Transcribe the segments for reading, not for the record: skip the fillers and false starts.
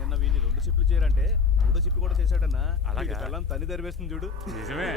నిన్న వీళ్ళు 2 షిప్లు చేయరంటే 3 షిప్ కూడా చేశాడన్నా. అలాగే కళ్ళం తని దరివేస్తుంది చూడు. నిజమే.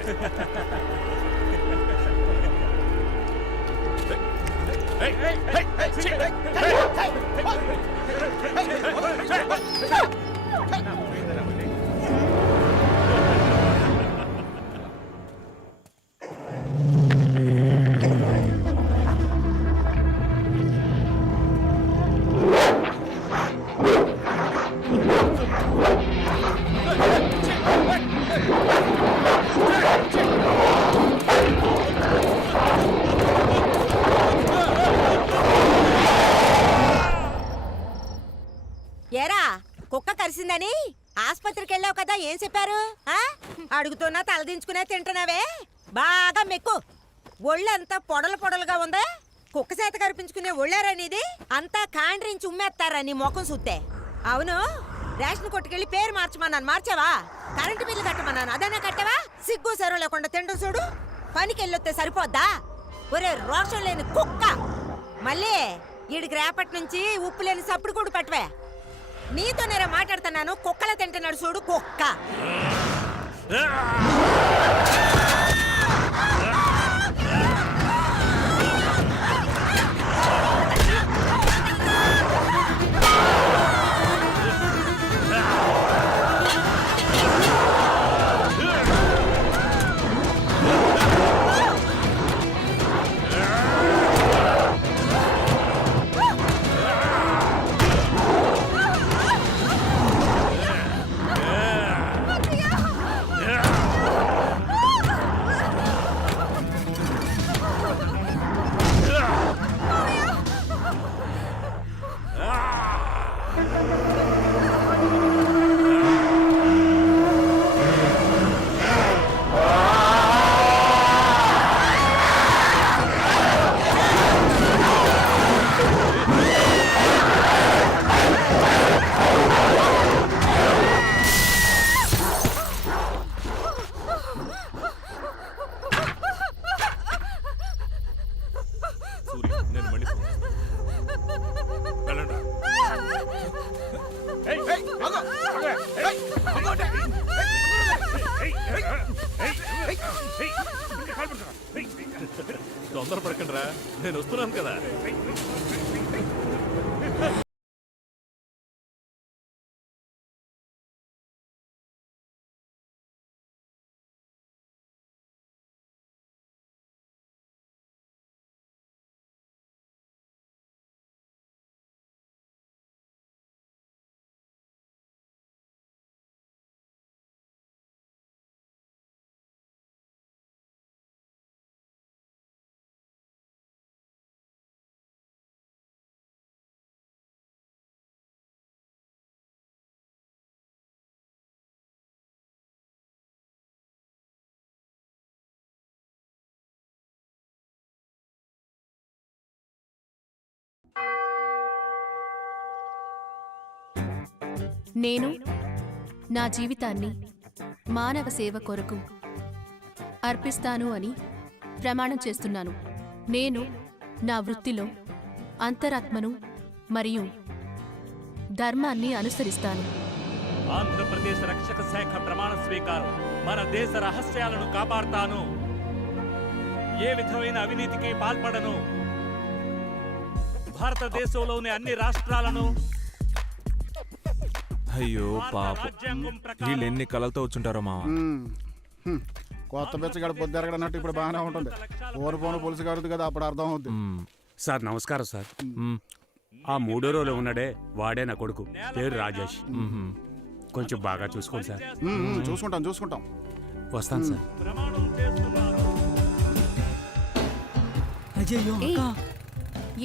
ఏరా కుక్క కరిసిందని ఆస్పత్రికి వెళ్ళావు కదా, ఏం చెప్పారు? అడుగుతున్నా తలదించుకునే తింటున్నావే. బాగా మెక్కు. ఒళ్ళంతా పొడలు పొడలుగా ఉందా? కుక్క చేత కరిపించుకునే ఒళ్ళారా నీది? అంతా కాండ్రించి ఉమ్మేస్తారా నీ ముఖం సుత్తే? అవును, రేషన్ కొట్టుకెళ్ళి పేరు మార్చమన్నాను, మార్చావా? కరెంటు బిల్లు కట్టమన్నాను, అదైనా కట్టవా? సిగ్గు సరం లేకుండా తింటూ చూడు. పనికి వెళ్ళొస్తే సరిపోద్దా? ఒరే రోషం లేని కుక్క, మళ్ళీ ఈడికి రేపటి నుంచి ఉప్పు లేని సప్పుడు కూడా పట్టవే. నీతో నేనే మాట్లాడుతున్నాను, కుక్కల తింటున్నాడు చూడు కుక్క. తొందరపడకండి రా, నేను వస్తున్నాను కదా. నేను నా జీవితాన్ని మానవ సేవ కొరకు అర్పిస్తాను అని ప్రమాణం చేస్తున్నాను. నేను నా వృత్తిలో అంతరాత్మను మరియు ధర్మాన్ని అనుసరిస్తాను. ఆంధ్రప్రదేశ్ రక్షక శాఖ ప్రమాణ స్వీకారం. మన దేశ రహస్యాలను కాపాడతాను. ఏ విధమైన అవినీతికి పాల్పడను. భారతదేశంలోని అన్ని రాష్ట్రాలను. అయ్యో పాప, వీళ్ళు ఎన్ని కళలతో వచ్చుంటారో మామ. కొత్త బెచ్చగాడు పొద్దురగడన్నట్టు ఇప్పుడు బాగానే ఉంటుంది. పోను పులుసు గారుది కదా, అప్పుడు అర్థం అవుద్ది. సార్ నమస్కారం సార్. ఆ 3వ రోజులో ఉన్నాడే వాడే నా కొడుకు, పేరు రాజేష్. కొంచెం బాగా చూసుకోండి సార్. చూసుకుంటాం. వస్తాను సార్.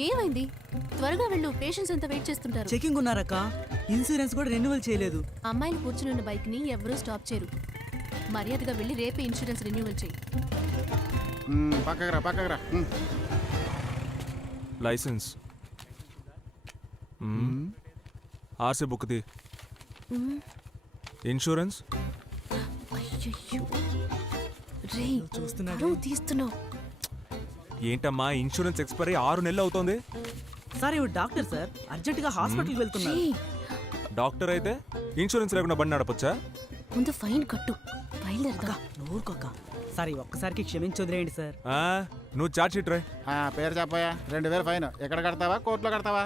ఏమైంది? త్వరగా వెళ్ళు, పేషెంట్స్ అంతా వెయిట్ చేస్తుంటారు. చెకింగ్ ఉన్నారక్క, ఇన్సూరెన్స్ కూడా రెన్యువల్ చేయలేదు. అమ్మాయిలు కూర్చుని ఉన్న బైక్ ని ఎవరూ స్టాప్ చేయరు. మర్యాదగా వెళ్ళి రేపే ఇన్సూరెన్స్ రెన్యువల్ చేయి. పక్కకు రా లైసెన్స్, ఆర్సీ బుక్ది, ఇన్సూరెన్స్. అయ్యయ్యో. రేయ్, పరువు తీస్తున్నావు. ఏంటమ్మా ఇన్సూరెన్స్ ఎక్స్పైరీ 6 నెలలు అవుతోంది. సార్ ఇవి డాక్టర్ సార్, అర్జెంట్ గా హాస్పిటల్కి వెళ్తున్నారు. రేయ్, డాక్టర్ అయితే ఇన్సూరెన్స్ లేకుండా బండి నడపొచ్చా? ముందు ఫైన్ కట్టు, బయలుదేరదా. నూరుకోక సార్, ఈ ఒక్కసారికి క్షమించి వదిలేయండి సార్. నువ్వు చార్జ్ షీట్ రాయ్. పేరు చెప్పాయా? 2000 ఫైన్. ఎక్కడ కడతావా, కోర్టులో కడతావా?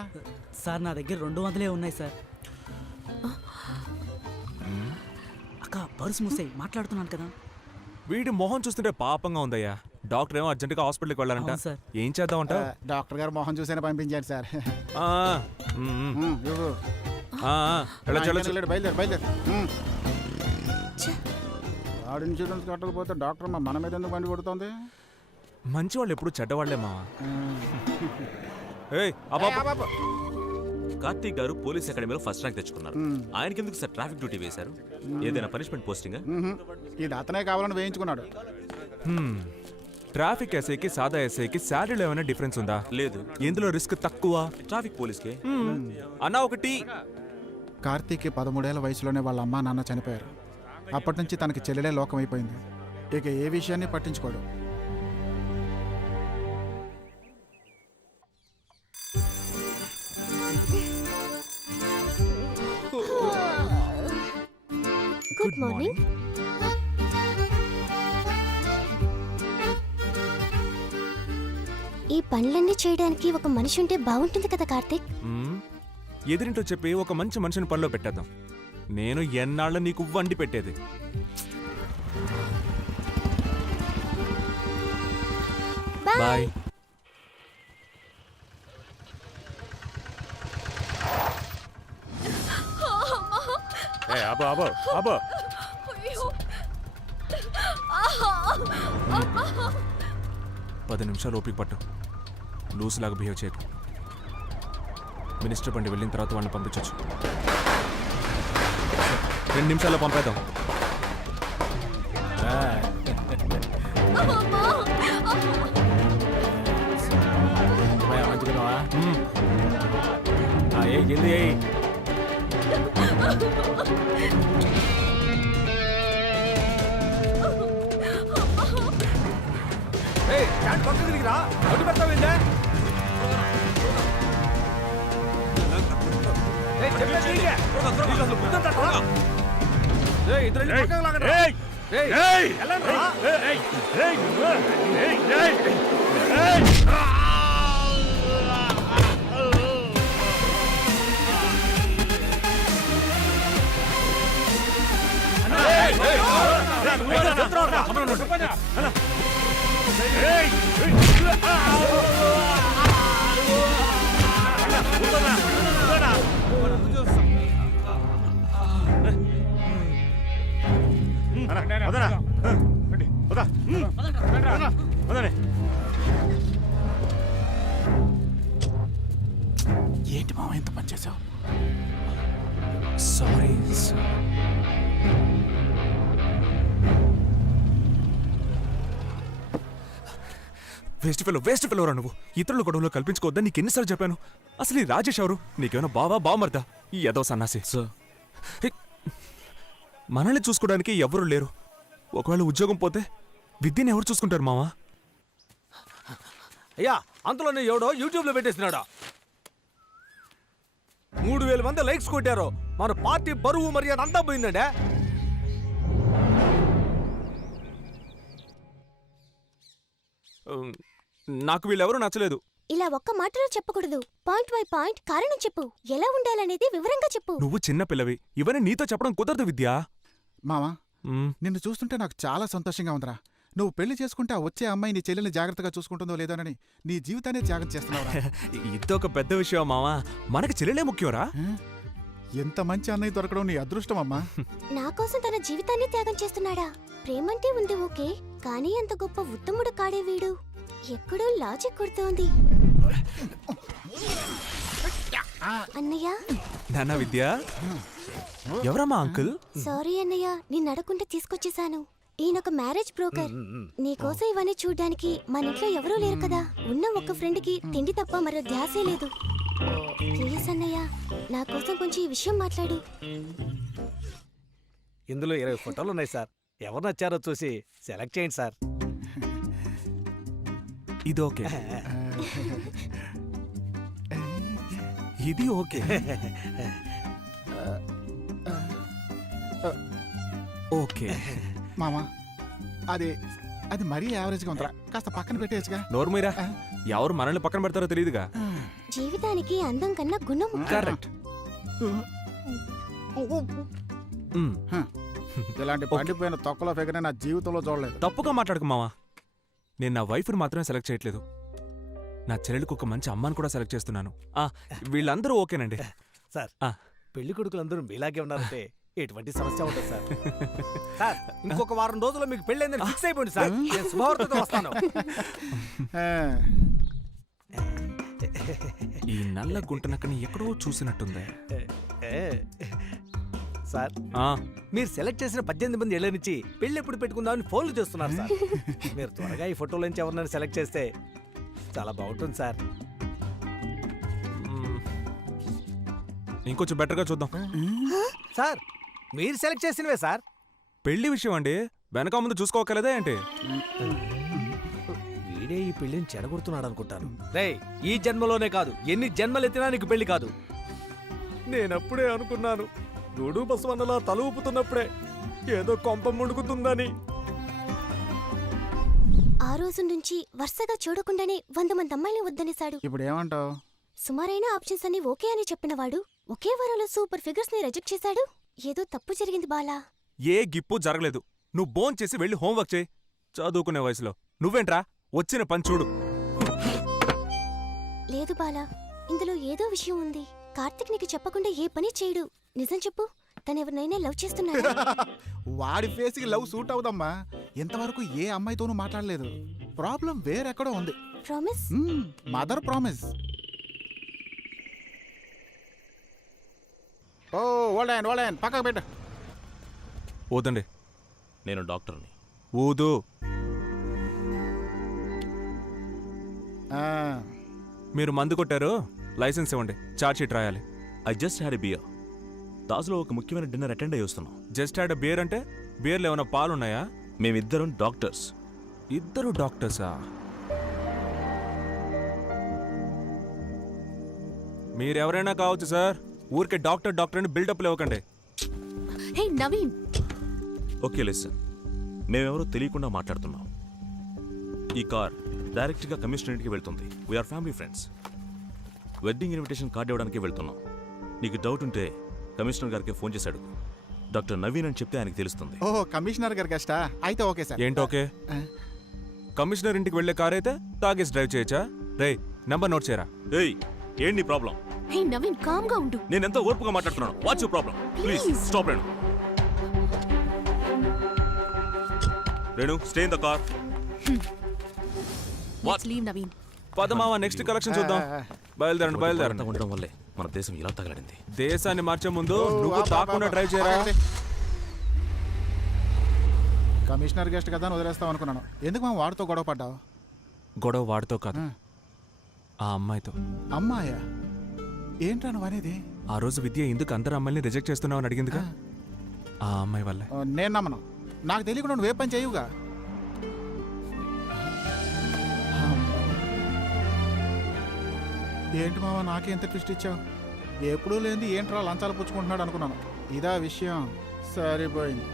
సార్ నా దగ్గర 200 ఉన్నాయి సార్. అక్క పర్స్ మూసేయి, మాట్లాడుతున్నాను కదా. వీడి మొహం చూస్తుంటే పాపంగా ఉందయ్యా. డాక్టర్ ఏమో అర్జెంట్ గా హాస్పిటల్కి వెళ్ళాలంట. అవును సార్. ఏం చేద్దామంట? డాక్టర్ గారు మొహం చూసైనా పంపించారు సార్. ఇవ్వు. బయలుదేరు. వాడు ఇన్సూరెన్స్ కట్టకపోతే డాక్టర్ మన మీద ఎందుకు బండి కొడుతోంది? మంచి వాళ్ళు ఎప్పుడు చెడ్డవాళ్లే మావా. కార్తీక్ గారు పోలీస్ అకాడమీలో ఫస్ట్ ర్యాంక్ తెచ్చుకున్నారు. ఆయనకి ఎందుకు సార్ ట్రాఫిక్ డ్యూటీ వేశారు? ఏదైనా పనిష్మెంట్ పోస్టింగ్? ఇది అతనే కావాలని వేయించుకున్నాడు. ట్రాఫిక్ ఎస్ఐకి సాదా ఎస్ఐకి శాలరీలో ఏమైనా డిఫరెన్స్ ఉందా? లేదు. ఎందులో రిస్క్ తక్కువ? ట్రాఫిక్ పోలీస్కి. అన్నా ఒకటి. కార్తీక్కి 13 ఏళ్ల వయసులోనే వాళ్ళ అమ్మా నాన్న చనిపోయారు. అప్పటి నుంచి తనకి చెల్లెలే లోకం అయిపోయింది. ఇక ఏ విషయాన్ని పట్టించుకోడు. Good morning. ఈ పనులన్నీ చేయడానికి ఒక మనిషి ఉంటే బాగుంటుంది కదా కార్తీక్. ఎదిరింటో చెప్పి ఒక మంచి మనిషిని పనిలో పెట్టేద్దాం. నేను ఎన్నాళ్ళ నీకు వండి పెట్టేది. బాయ్. అబ్బో అబ్బో అబ్బో. 10 నిమిషాలు ఓపిక పట్టు. లూస్ లాగా బిహేవ్ చేయకు. మినిస్టర్ బండి వెళ్ళిన తర్వాత వాళ్ళని పంపించవచ్చు. 2 నిమిషాల్లో పంపేద్దాం. ఏంటి మామ ఎంత పని చేసావు? సారీ. వేస్ట్ ఫెలో రా నువ్వు. ఇతరుల గొడవలో కల్పించుకోవద్దని నీకు ఎన్నిసార్లు చెప్పాను? అసలు ఈ రాజేష్ ఎవరు? నీకేమైనా బావమర్దా? ఈ ఏదో సన్నాసి. మనల్ని చూసుకోవడానికి ఎవరు లేరు. ఒకవేళ ఉద్యోగం పోతే విద్యని ఎవరు చూసుకుంటారు మావా? అయ్యా, అంతలోనే ఎవడో యూట్యూబ్ లో పెట్టేసినాడా? 3000 మంది లైక్స్ కొట్టారు. మన పార్టీ బరువు మర్యాద అంతా పోయిందండి. నాకు వీళ్ళెవరూ నచ్చలేదు. ఇలా ఒక్క మాటలో చెప్పకూడదు. పాయింట్ బై పాయింట్ కారణం చెప్పు. ఎలా ఉండాలనేది వివరంగా చెప్పు. నువ్వు చిన్న పిల్లవి, ఇవన్నీ నీతో చెప్పడం కుదరదు విద్యా. మావా, నిన్ను చూస్తుంటే నాకు చాలా సంతోషంగా ఉందిరా. నువ్వు పెళ్లి చేసుకుంటే ఆ వచ్చే అమ్మాయి నీ చెల్లెల్ని జాగ్రత్తగా చూసుకుంటుందో లేదోనని నీ జీవితాన్ని త్యాగం చేస్తున్నావురా. ఇదొక పెద్ద విషయం మావా. మనకి చెల్లెలే ముఖ్యంరా. ఎంత మంచి అన్నయ్య దొరకడం నీ అదృష్టం అమ్మా. నా కోసం తన జీవితాన్ని త్యాగం చేస్తున్నాడా? ప్రేమంటే ఉంది ఓకే, కానీ అంత గొప్ప ఉత్తముడు కాడే వీడు. ఎక్కడో లాజిక్ కొడుతోంది. అన్నయ్య నాన్న విద్య ఎవరమ్మా అంకుల్? సారీ అన్నయ్య నిన్ను అడగకుండా తీసుకొచ్చేసాను. ఈయనొక మ్యారేజ్ బ్రోకర్. నీకోసం ఇవన్నీ చూడ్డానికి మన ఇంట్లో ఎవరూ లేరు కదా. ఉన్న ఒక్క ఫ్రెండ్ కి తిండి తప్ప మరో ధ్యాసే లేదు. ప్లీజ్ అన్నయ్య నా కోసం కొంచెం ఈ విషయం మాట్లాడు. ఇందులో 20 ఫోటోలు ఉన్నాయి సార్. ఎవరు నచ్చారో చూసి సెలెక్ట్ చేయండి సార్. ఇది ఓకే, ఇది ఓకే, ఓకే. మామ అది అది మరీ యావరేజ్గా ఉందిరా, కాస్త పక్కన పెట్టేయచ్చుగా. నోర్మీరా, ఎవరు మనల్ని పక్కన పెడతారో తెలియదుగా. జీవితానికి అందం కన్నా గుణం ముఖ్యం. కరెక్ట్. ఇలాంటి పండిపోయిన తొక్కలో ఫిగర్ నా జీవితంలో చూడలేదు. తప్పుగా మాట్లాడుకు మావా. నేను నా వైఫ్ని మాత్రమే సెలెక్ట్ చేయట్లేదు, నా చెల్లెలకు ఒక మంచి అమ్మాని కూడా సెలెక్ట్ చేస్తున్నాను. వీళ్ళందరూ ఓకేనండి సార్. ఆ. పెళ్లి కొడుకులందరూ మీలాగే ఉన్నారంటే ఎటువంటి సమస్య ఉండదు సార్. సార్ ఇంకొక వారం రోజుల్లో మీకు పెళ్ళైందని ఫిక్స్ అయిపోయింది సార్. నేను శుభవార్తతో వస్తాను. ఆ, ఈ నల్ల గుంటనక్కని ఎక్కడో చూసినట్టుంది. సార్ ఆ, మీరు సెలెక్ట్ చేసిన 18 మంది ఏళ్ల నుంచి పెళ్లి ఎప్పుడు పెట్టుకుందామని ఫోన్లు చేస్తున్నారు సార్. మీరు త్వరగా ఈ ఫోటోల నుంచి ఎవరినైనా సెలెక్ట్ చేస్తే చాలా బాగుంటుంది సార్. మ్, ఇంకొంచెం బెటర్గా చూద్దాం. సార్ మీరు సెలెక్ట్ చేసినవే సార్. పెళ్లి విషయం అండి, వెనక ముందు చూసుకోకలేదా ఏంటి? వీడే ఈ పెళ్లిని చెడగొడుతున్నాడు అనుకుంటాను. రే ఈ జన్మలోనే కాదు, ఎన్ని జన్మలు ఎత్తినా నీకు పెళ్లి కాదు. నేనప్పుడే అనుకున్నాను, గూడు బసవన్నలా తల ఊపుతున్నప్పుడే ఏదో కొంప ముడుకుతుందని. ఆ రోజు నుంచి వరుసగా చూడకుండానే 100 మంది అమ్మాయిని వద్దనేశాడు. ఇప్పుడు ఏమంటావు? సుమారైన ఆప్షన్స్ అన్ని ఓకే అని చెప్పినవాడు ఒకే వారంలో సూపర్ ఫిగర్స్ ని రిజెక్ట్ చేశాడు. ఏదో తప్పు జరిగింది బాలా. ఏ గిప్పు జరగలేదు. నువ్వు బోన్ చేసి వెళ్ళి హోంవర్క్ చేయి. చదువుకునే వయసులో నువ్వేంట్రా, వచ్చిన పని చూడు. లేదు బాలా, ఇందులో ఏదో విషయం ఉంది. కార్తిక్ నీకు చెప్పకుండా ఏ పని చేయడు. నిజం చెప్పు, తనెవరినైనా లవ్ చేస్తున్నాడా? వాడి ఫేస్కి లవ్ సూట్ అవుదమ్మా. ఇంతవరకు ఏ అమ్మాయితోనూ మాట్లాడలేదు. ప్రాబ్లం వేరెక్కడో ఉంది. ప్రామిస్? Mother promise. ఓ ఓల్డైన్ పక్కకు పెట్టు. ఊదండి. నేను డాక్టర్ని. ఊదు. ఆ, మీరు మందు కొట్టారు, లైసెన్స్ ఇవ్వండి, చార్జ్ షీట్ రాయాలి. I just had a beer. దాసులో ఒక ముఖ్యమైన డిన్నర్ అటెండ్ అయ్యి వస్తున్నాం. జస్ట్ హ్యాడ్ బియర్ అంటే బియర్లో ఏమైనా పాలున్నాయా? మేమిద్దరం డాక్టర్స్. ఇద్దరు డాక్టర్సా? మీరెవరైనా కావచ్చు సార్, ఊరికే డాక్టర్ అని బిల్డప్ ఇవ్వకండి. హే నవీన్, ఓకే లిసన్, మేమెవరో తెలియకుండా మాట్లాడుతున్నాం. ఈ కార్ డైరెక్ట్గా కమిషనరేట్కి వెళ్తుంది. We're family friends. Wedding invitation card ఇవ్వడానికి వెళ్తున్నాం. నీకు డౌట్ ఉంటే కమిషనర్ గారికి ఫోన్ చేశాడు. డాక్టర్ నవీన్ అని చెప్తే ఆయనకి తెలుస్తుంది. ఓ కమిషనర్ గారి గెస్టా? అయితే ఓకే సార్. ఏంటోకే? కమిషనర్ ఇంటికి వెళ్లే కార్ అయితే తాగేసి డ్రైవ్ చేయొచ్చా? రే, నంబర్ నోట్ చేయరా. ఏయ్, ఏంటి నీ ప్రాబ్లం? హే నవీన్, కామ్ గా ఉండు. నేను ఎంతో ఓర్పుగా మాట్లాడుతున్నాను. What's your problem? Please stop Renu. Renu, stay in the car. Let's leave Naveen. పదమావా, నెక్స్ట్ కలెక్షన్ చూద్దాం. బయలుదేరండి. ఉండడం వల్లే మన దేశం ఇలా తగలడింది. దేశాన్ని మార్చే ముందు నువ్వు తాకుండా డ్రైవ్ చేయరా. కమిషనర్ గెస్ట్ కదా అని వదిలేస్తాం అనుకున్నాను. ఎందుకు మా వాడితో గొడవ పడ్డావు? గొడవ వాడితో కాదు, ఆ అమ్మాయితో. అమ్మాయా? ఏంట్రా నువ్వు అనేది? ఆ రోజు విద్య ఎందుకు అందరు అమ్మాయిని రిజెక్ట్ చేస్తున్నావు అని అడిగిందిగా, ఆ అమ్మాయి వల్లే. నేను నమ్మను. నాకు తెలియకుండా నువ్వే పని చేయవుగా. ఏంటి మావా నాకే ఎంత ట్విస్ట్ ఇచ్చావు? ఎప్పుడూ లేనిది ఏంట్రా లంచాలు పుచ్చుకుంటున్నాడు అనుకున్నాను. ఇదా విషయం? సరిపోయింది.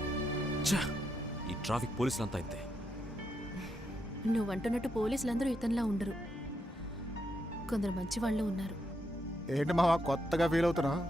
ఈ ట్రాఫిక్ పోలీసులంతా ఇంతే. నువ్వంటున్నట్టు పోలీసులందరూ ఇతనిలా ఉండరు, కొందరు మంచి వాళ్ళు ఉన్నారు. ఏంటి మావా కొత్తగా ఫీల్ అవుతున్నావు?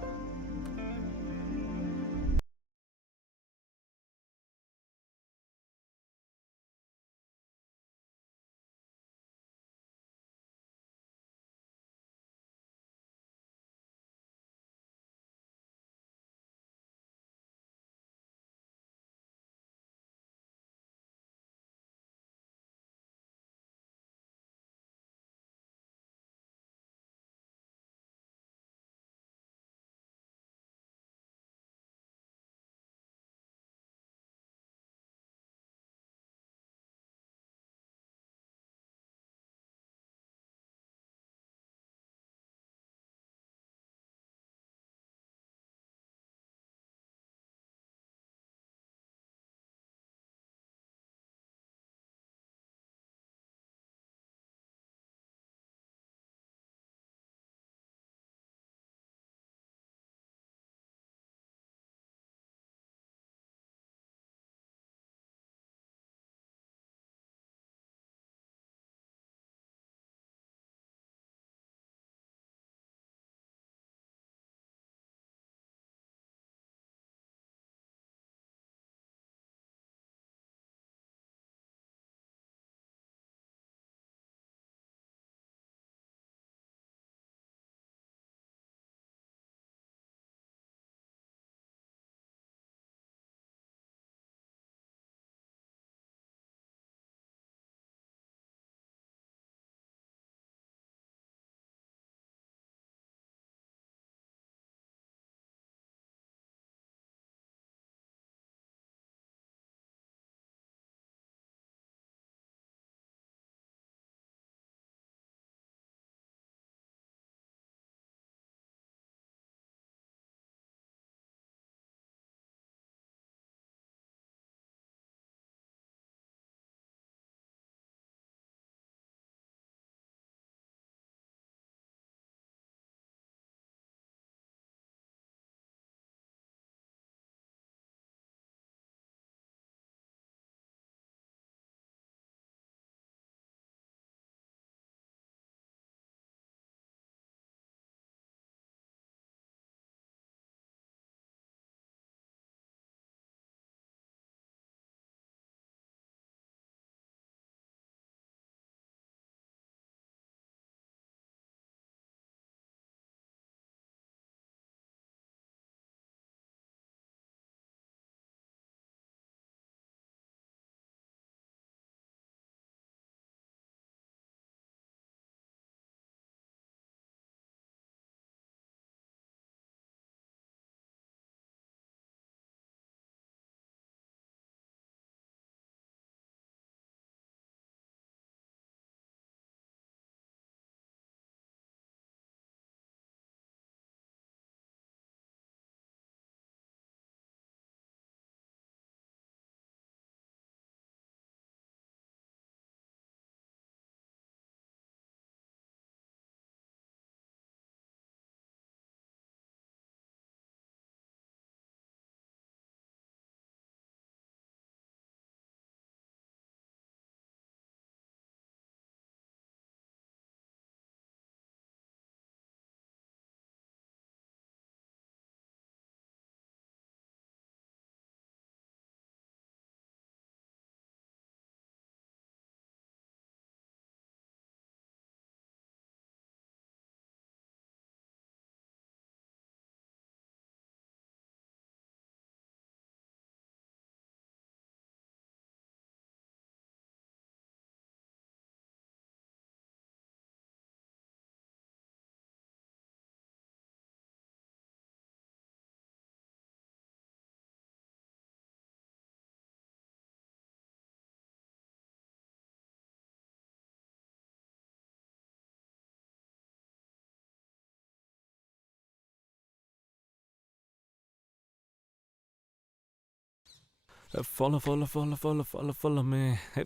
Follow follow follow follow follow follow me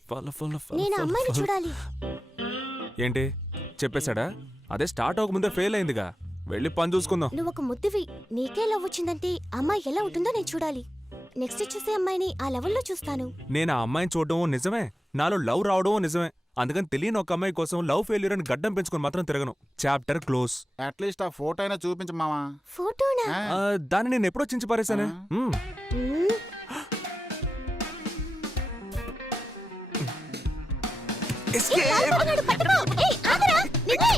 follow follow నేను ఆ అమ్మాయిని చూడాలి. ఏంటి చెప్పేశాడా? అదే స్టార్ట్ అవ్వకముందే ఫెయిల్ అయిందిగా. వెళ్ళి పని చూసుకుందాం. నువ్వు ఒక ముద్దువి, నీకే లవ్ వచ్చిందంటే అమ్మాయి ఎలా ఉంటుందో నేను చూడాలి. నెక్స్ట్ చూసే అమ్మాయిని ఆ లెవెల్లో చూస్తాను. నేను ఆ అమ్మాయిని చూడడం నిజమే, నాలో లవ్ రావడం నిజమే. అందుకని తెలియని ఒక అమ్మాయి కోసం లవ్ ఫెయిల్యూర్ అని గడ్డం పెంచుకొని మాత్రం తిరగను. Chapter close. అట్లీస్ట్ ఆ ఫోటో అయినా చూపించు మావా. ఫోటోనా? ఆ, దాన్ని నేను ఎప్పుడో చించి పారేశానే. మ్మ్. పట్టుకున్నాడు, పట్టుకో. ఏయ్, ఆగరా, నిన్నే.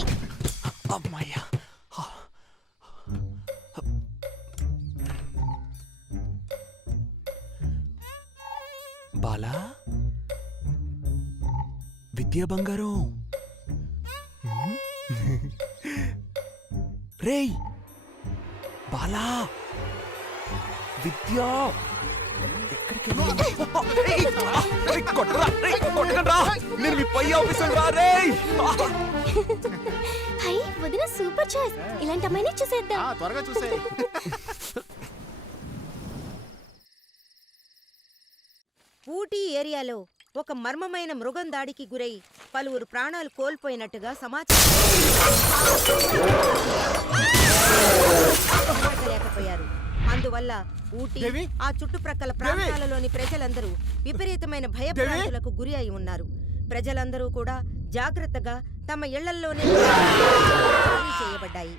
అమ్మాయ్యా. బాలా, విద్యా బంగారం. రేయ్ బాలా, విద్యా ఎక్కడికి నేను మీ పై ఆఫీసర్ రా. రేయ్ హై, వదిన సూపర్ చాయిస్. ఇలాంటి అమ్మాయిని చూసేద్దాం. త్వరగా చూసే. ఊటీ ఏరియాలో ఒక మర్మమైన మృగం దాడికి గురై పలువురు ప్రాణాలు కోల్పోయినట్టుగా సమాచారం లేకపోయారు. అందువల్ల ఊటీ ఆ చుట్టుప్రక్కల ప్రాంతాలలోని ప్రజలందరూ విపరీతమైన భయభ్రాంతులకు గురి అయి ఉన్నారు. ప్రజలందరూ కూడా జాగ్రత్తగా తమ ఇళ్లల్లోనే చేయబడ్డాయి.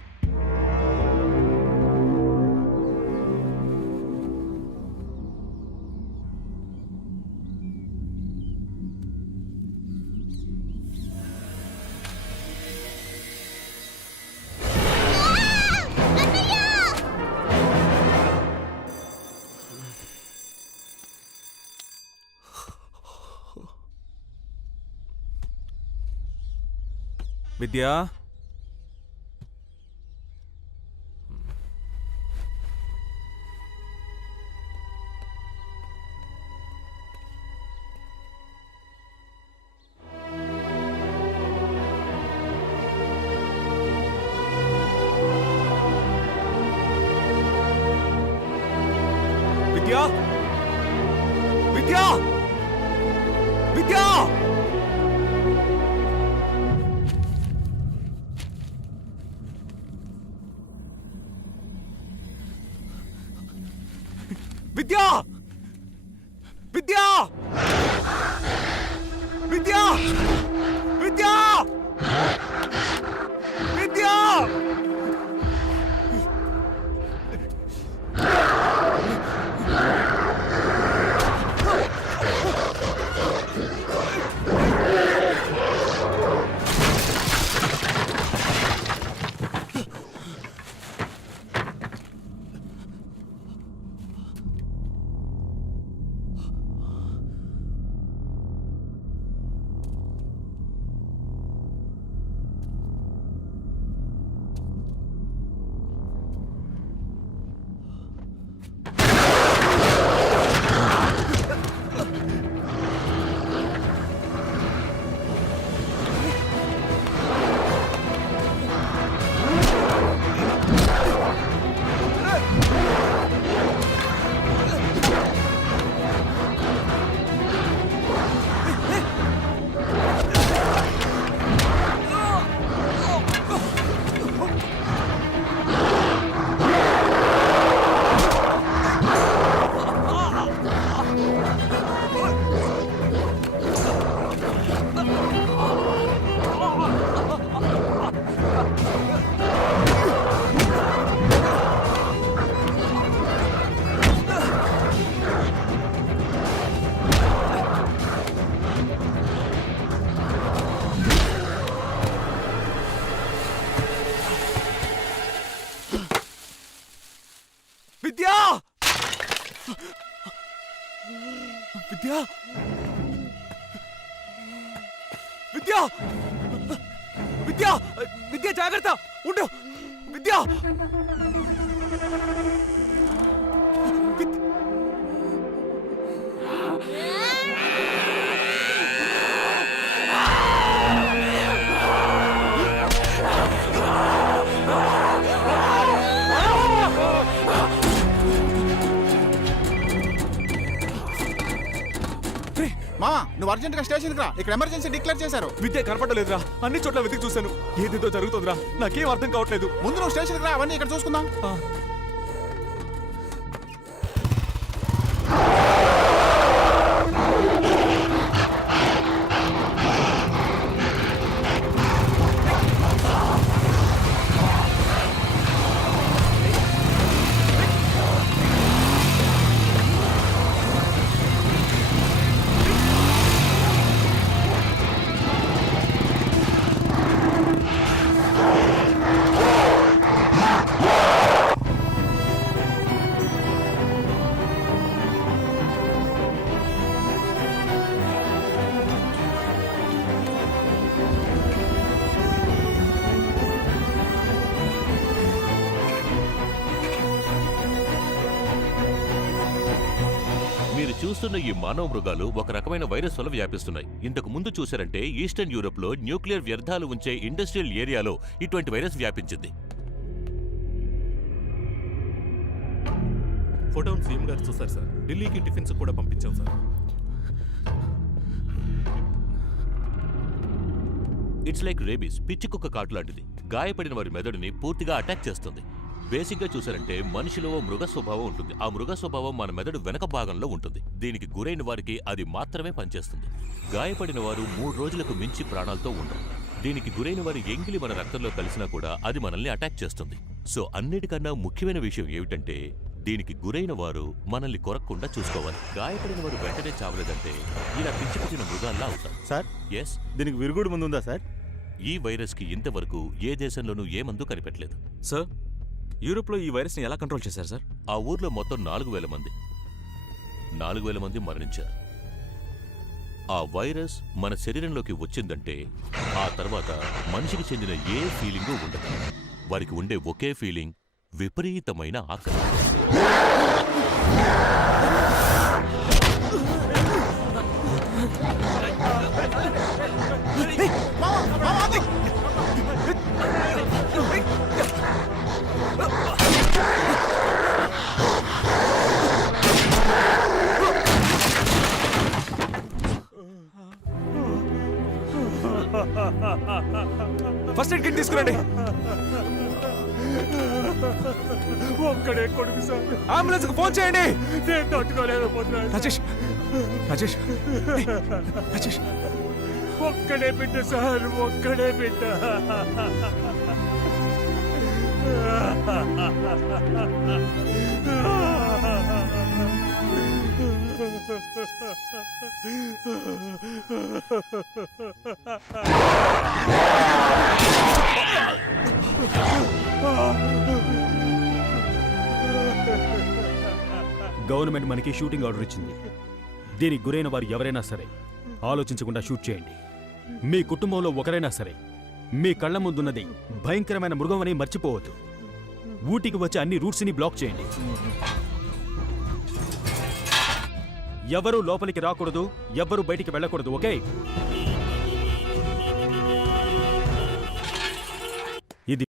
విద్యా, విద్యా, విద్యా, విద్యా. విద్యా, విద్యా, విద్యా, విద్యా, విద్యా. విద్యా, విద్యా, విద్యా, విద్యా, విద్యా, జాగ్రత్త ఉండు. విద్యా, మామా నువ్వు అర్జెంట్ గా స్టేషన్కి రా, ఇక్కడ ఎమర్జెన్సీ డిక్లేర్ చేశారు. విద్య కనపడలేదురా, అన్ని చోట్ల వెతికి చూశాను. ఏదేదో జరుగుతుందిరా, నాకేం అర్థం కావట్లేదు. ముందు నువ్వు స్టేషన్కి రా, అవన్నీ ఇక్కడ చూసుకుందాం. మీరు చూస్తున్న ఈ మానవ మృగాలు ఒక రకమైన వైరస్ వల్ల వ్యాపిస్తున్నాయి. ఇంతకు ముందు చూశారంటే ఈస్టర్న్ యూరోప్ లో న్యూక్లియర్ వ్యర్థాలు ఉంచే ఇండస్ట్రియల్ ఏరియాలో ఇటువంటి వైరస్ వ్యాపించింది. ఫోటోను సీఎం గారు చూసారు సార్. ఢిల్లీకి టిఫిన్స్ కూడా పంపించాం సార్. ఇట్స్ లైక్ రేబీస్, పిచ్చి కుక్క కాటు లాంటిది. గాయపడిన వారి మెదడుని పూర్తిగా అటాక్ చేస్తుంది. బేసిక్గా చూసారంటే మనిషిలో మృగ స్వభావం ఉంటుంది. ఆ మృగ స్వభావం మన మెదడు వెనక భాగంలో ఉంటుంది. దీనికి గురైన వారికి అది మాత్రమే పనిచేస్తుంది. గాయపడిన వారు 3 రోజులకు మించి ప్రాణాలతో ఉండరు. దీనికి గురైన వారి ఎంగిలి మన రక్తంలో కలిసినా కూడా అది మనల్ని అటాక్ చేస్తుంది. సో అన్నిటికన్నా ముఖ్యమైన విషయం ఏమిటంటే దీనికి గురైన వారు మనల్ని కొరక్కుండా చూసుకోవాలి. గాయపడిన వారు వెంటనే చావలేదంటే ఇలా పిచ్చి పుట్టిన మృగాల్లా అవుతారు. సార్ ఎస్, దీనికి విరుగుడు ముందు ఉందా సార్? ఈ వైరస్కి ఇంతవరకు ఏ దేశంలోనూ ఏ మందు కనిపెట్టలేదు. సార్, యూరోప్లో ఈ వైరస్ని ఎలా కంట్రోల్ చేశారు సార్? ఆ ఊర్లో మొత్తం 4,000 మంది 4,000 మంది మరణించారు. ఆ వైరస్ మన శరీరంలోకి వచ్చిందంటే ఆ తర్వాత మనిషికి చెందిన ఏ ఫీలింగు ఉండదు. వారికి ఉండే ఒకే ఫీలింగ్ విపరీతమైన ఆకలి. ఫస్ట్ ఎయిడ్ కిట్ తీసుకురండి. ఒక్కడే కొడుకు సార్, అంబులెన్స్ కు ఫోన్ చేయండి. నేను తట్టుకోలేకపోతున్నాను. రాజేష్, రాజేష్, ఏయ్, రాజేష్, ఒక్కడే బిడ్డ సార్, ఒక్కడే బిడ్డ. గవర్నమెంట్ మనకి షూటింగ్ ఆర్డర్ ఇచ్చింది. దీనికి గురైన వారు ఎవరైనా సరే ఆలోచించకుండా షూట్ చేయండి. మీ కుటుంబంలో ఒకరైనా సరే మీ కళ్ళ ముందున్నది భయంకరమైన మృగం అని మర్చిపోవద్దు. ఊటీకి వచ్చే అన్ని రూట్స్ని బ్లాక్ చేయండి. ఎవరూ లోపలికి రాకూడదు, ఎవ్వరూ బయటికి వెళ్ళకూడదు. ఓకే? ఇది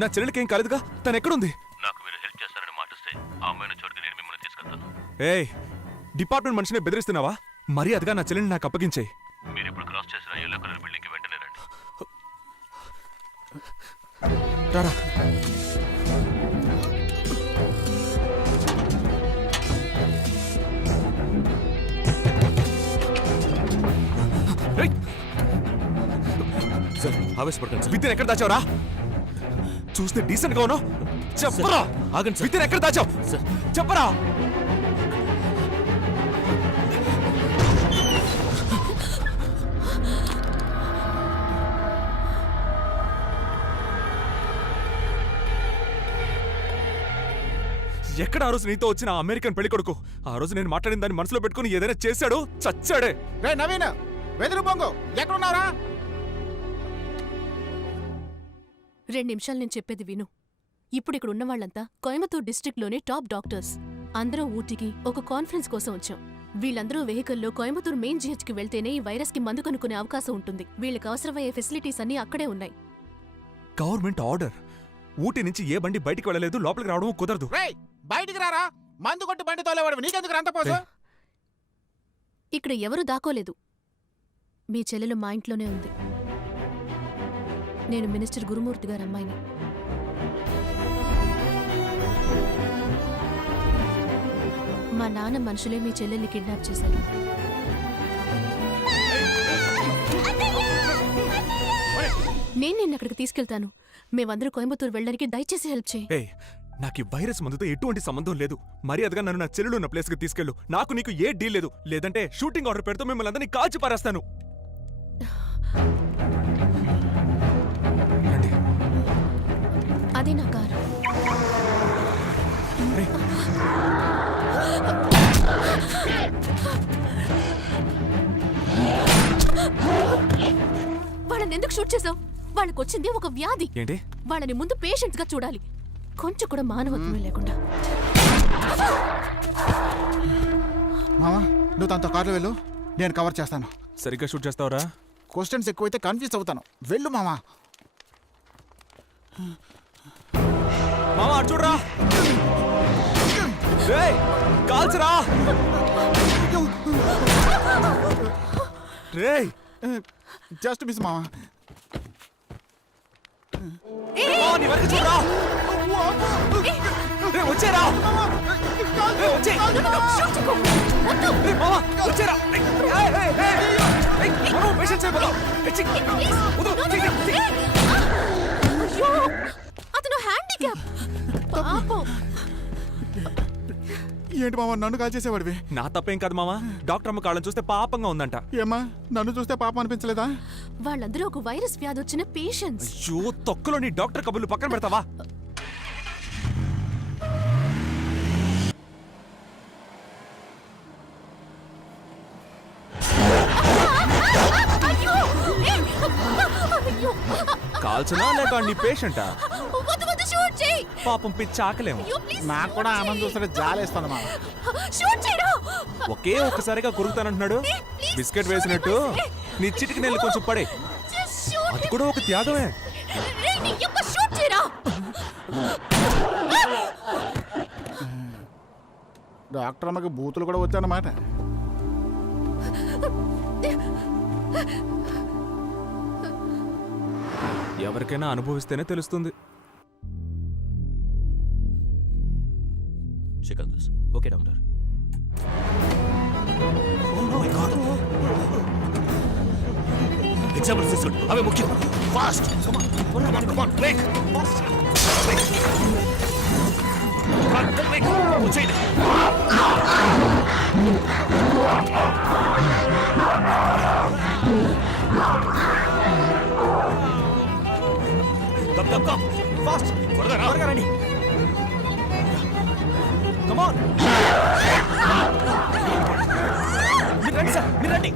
నా చెల్లెలకి ఏం కాలేదుగా? తను ఎక్కడుంది? నాకు మీరు హెల్ప్ చేస్తారని మాటిస్తే ఆ అమ్మాయిని చోటుకి నేను మిమ్మల్ని తీసుకెళ్తాను. ఏయ్, డిపార్ట్మెంట్ మనిషిని బెదిరిస్తున్నావా? మర్యాదగా నా చెల్లెల్ని నాకు అప్పగించేయి. మీరు ఇప్పుడు క్రాస్ చేసిన ఎల్లో కలర్ బిల్డింగ్ కి వెంటనే రండి. రారా. సార్ ఆవేశపడకండి సార్. విద్యను ఎక్కడ దాచావురా? చూస్తే డీసెంట్ గా ఉన్నావు. చెప్పరా. ఆగండి సార్. విద్యను ఎక్కడ దాచావు? సార్. చెప్పరా. ఎక్కడ ఆ రోజు నీతో వచ్చిన ఆ అమెరికన్ పెళ్లి కొడుకు? ఆ రోజు నేను మాట్లాడిన దాన్ని మనసులో పెట్టుకుని ఏదైనా చేశాడు, చచ్చాడే. రే నవీన్, వెదురు బొంగు ఎక్కడున్నారా? 2 నిమిషాలు నేను చెప్పేది విను. ఇప్పుడు ఇక్కడ ఉన్న వాళ్ళంతా కోయంబత్తూర్ డిస్ట్రిక్ట్లోని టాప్ డాక్టర్స్. అందరూ ఊటీకి ఒక కాన్ఫరెన్స్ కోసం వచ్చాం. వీళ్ళందరూ వెహికల్లో కోయంబత్తూర్ మెయిన్ జీహెచ్కి వెళ్తేనే ఈ వైరస్కి మందు కనుక్కునే అవకాశం ఉంటుంది. వీళ్ళకి అవసరమయ్యే ఫెసిలిటీస్ అన్నీ అక్కడే ఉన్నాయి. Government order. ఊటీ నుంచి ఏ బండి బయటికి వెళ్ళలేదు, లోపలికి రావడం కుదరదు. బయటికి రారా. మందు కొట్టి బండి తోలేవాడు, నీకెందుకు అంత పోసు? ఇక్కడ ఎవరూ దాకోలేదు. మీ చెల్లెలు మా ఇంట్లోనే ఉంది. నేను మినిస్టర్ గురుమూర్తి గారి అమ్మాయిని. మా నాన్న మనుషులే మీ చెల్లెల్ని కిడ్నాప్ చేశారు. నేను నిన్న అక్కడికి తీసుకెళ్తాను. మేమందరూ కోయంబత్తూరు వెళ్ళడానికి దయచేసి హెల్ప్ చేయి. ఏయ్, నాకు ఈ వైరస్ మందుతో ఎటువంటి సంబంధం లేదు. మర్యాదగా నన్ను నా చెల్లెలు ఉన్న ప్లేస్కి తీసుకెళ్ళు. నాకు నీకు ఏ డీల్ లేదు. లేదంటే షూటింగ్ ఆర్డర్ పెడుతూ మిమ్మల్ని అందరినీ కాల్చి పారేస్తాను. రండి. అదే నా కారు. వాళ్ళని ఎందుకు షూట్ చేసావు? వాళ్ళకి వచ్చింది ఒక వ్యాధి. ఏంటి? వాళ్ళని ముందు పేషెంట్స్ గా చూడాలి, కొంచెం కూడా మానవత్వమే లేకుండా. మామా, నువ్వు తనతో కార్లో వెళ్ళు, నేను కవర్ చేస్తాను. సరిగ్గా షూట్ చేస్తావురా? క్వశ్చన్స్ ఎక్కువైతే కన్ఫ్యూజ్ అవుతాను. వెళ్ళు మామా. మామా అటు చూడరా. రేయ్, కాల్చరా. రేయ్, జస్ట్ మిస్ మామా. నీ వెనక చూడరా. రే వచ్చేరా. రే వచ్చే. రే మామా వచ్చేరా. మనం పేషెంట్స్ అయిపోతాం. అతను హ్యాండిక్యాప్. పాపం. ఏంటి మామా నన్ను కాల్ చేసేవాడివి? నా తప్పేం కాదు మామా. డాక్టర్ అమ్మ కాళ్ళని చూస్తే పాపంగా ఉందంట. ఏమ్మా, నన్ను చూస్తే పాపం అనిపించలేదా? వాళ్ళందరూ ఒక వైరస్ వ్యాధి వచ్చిన పేషెంట్స్. అయ్యో, తొక్కలో నీ డాక్టర్ కబుర్లు పక్కన పెడతావా? కాల్చనా లేక నీ పేషెంటా? పాపం పిచ్చి ఆకలేము. నాకు కూడా ఆనందం చూస్తే జాలేస్తాను మామా. ఒకే ఒక్కసారిగా కొరుకుతానంటున్నాడు. బిస్కెట్ వేసినట్టు నీ చిటికి నెల్లి కొంచెం పడే. అది కూడా ఒక త్యాగమే. డాక్టర్ అమ్మకి బూతులు కూడా వచ్చానమాట. ఎవరికైనా అనుభవిస్తేనే తెలుస్తుంది. Chicken this. Okay doctor. Example తీసుకోండి, అవే ముఖ్యం. Fast break. వచ్చేయండి. ఫాస్ట్, త్వరగా రండి. Come on. మీరు రండి సార్, మీరు రండి.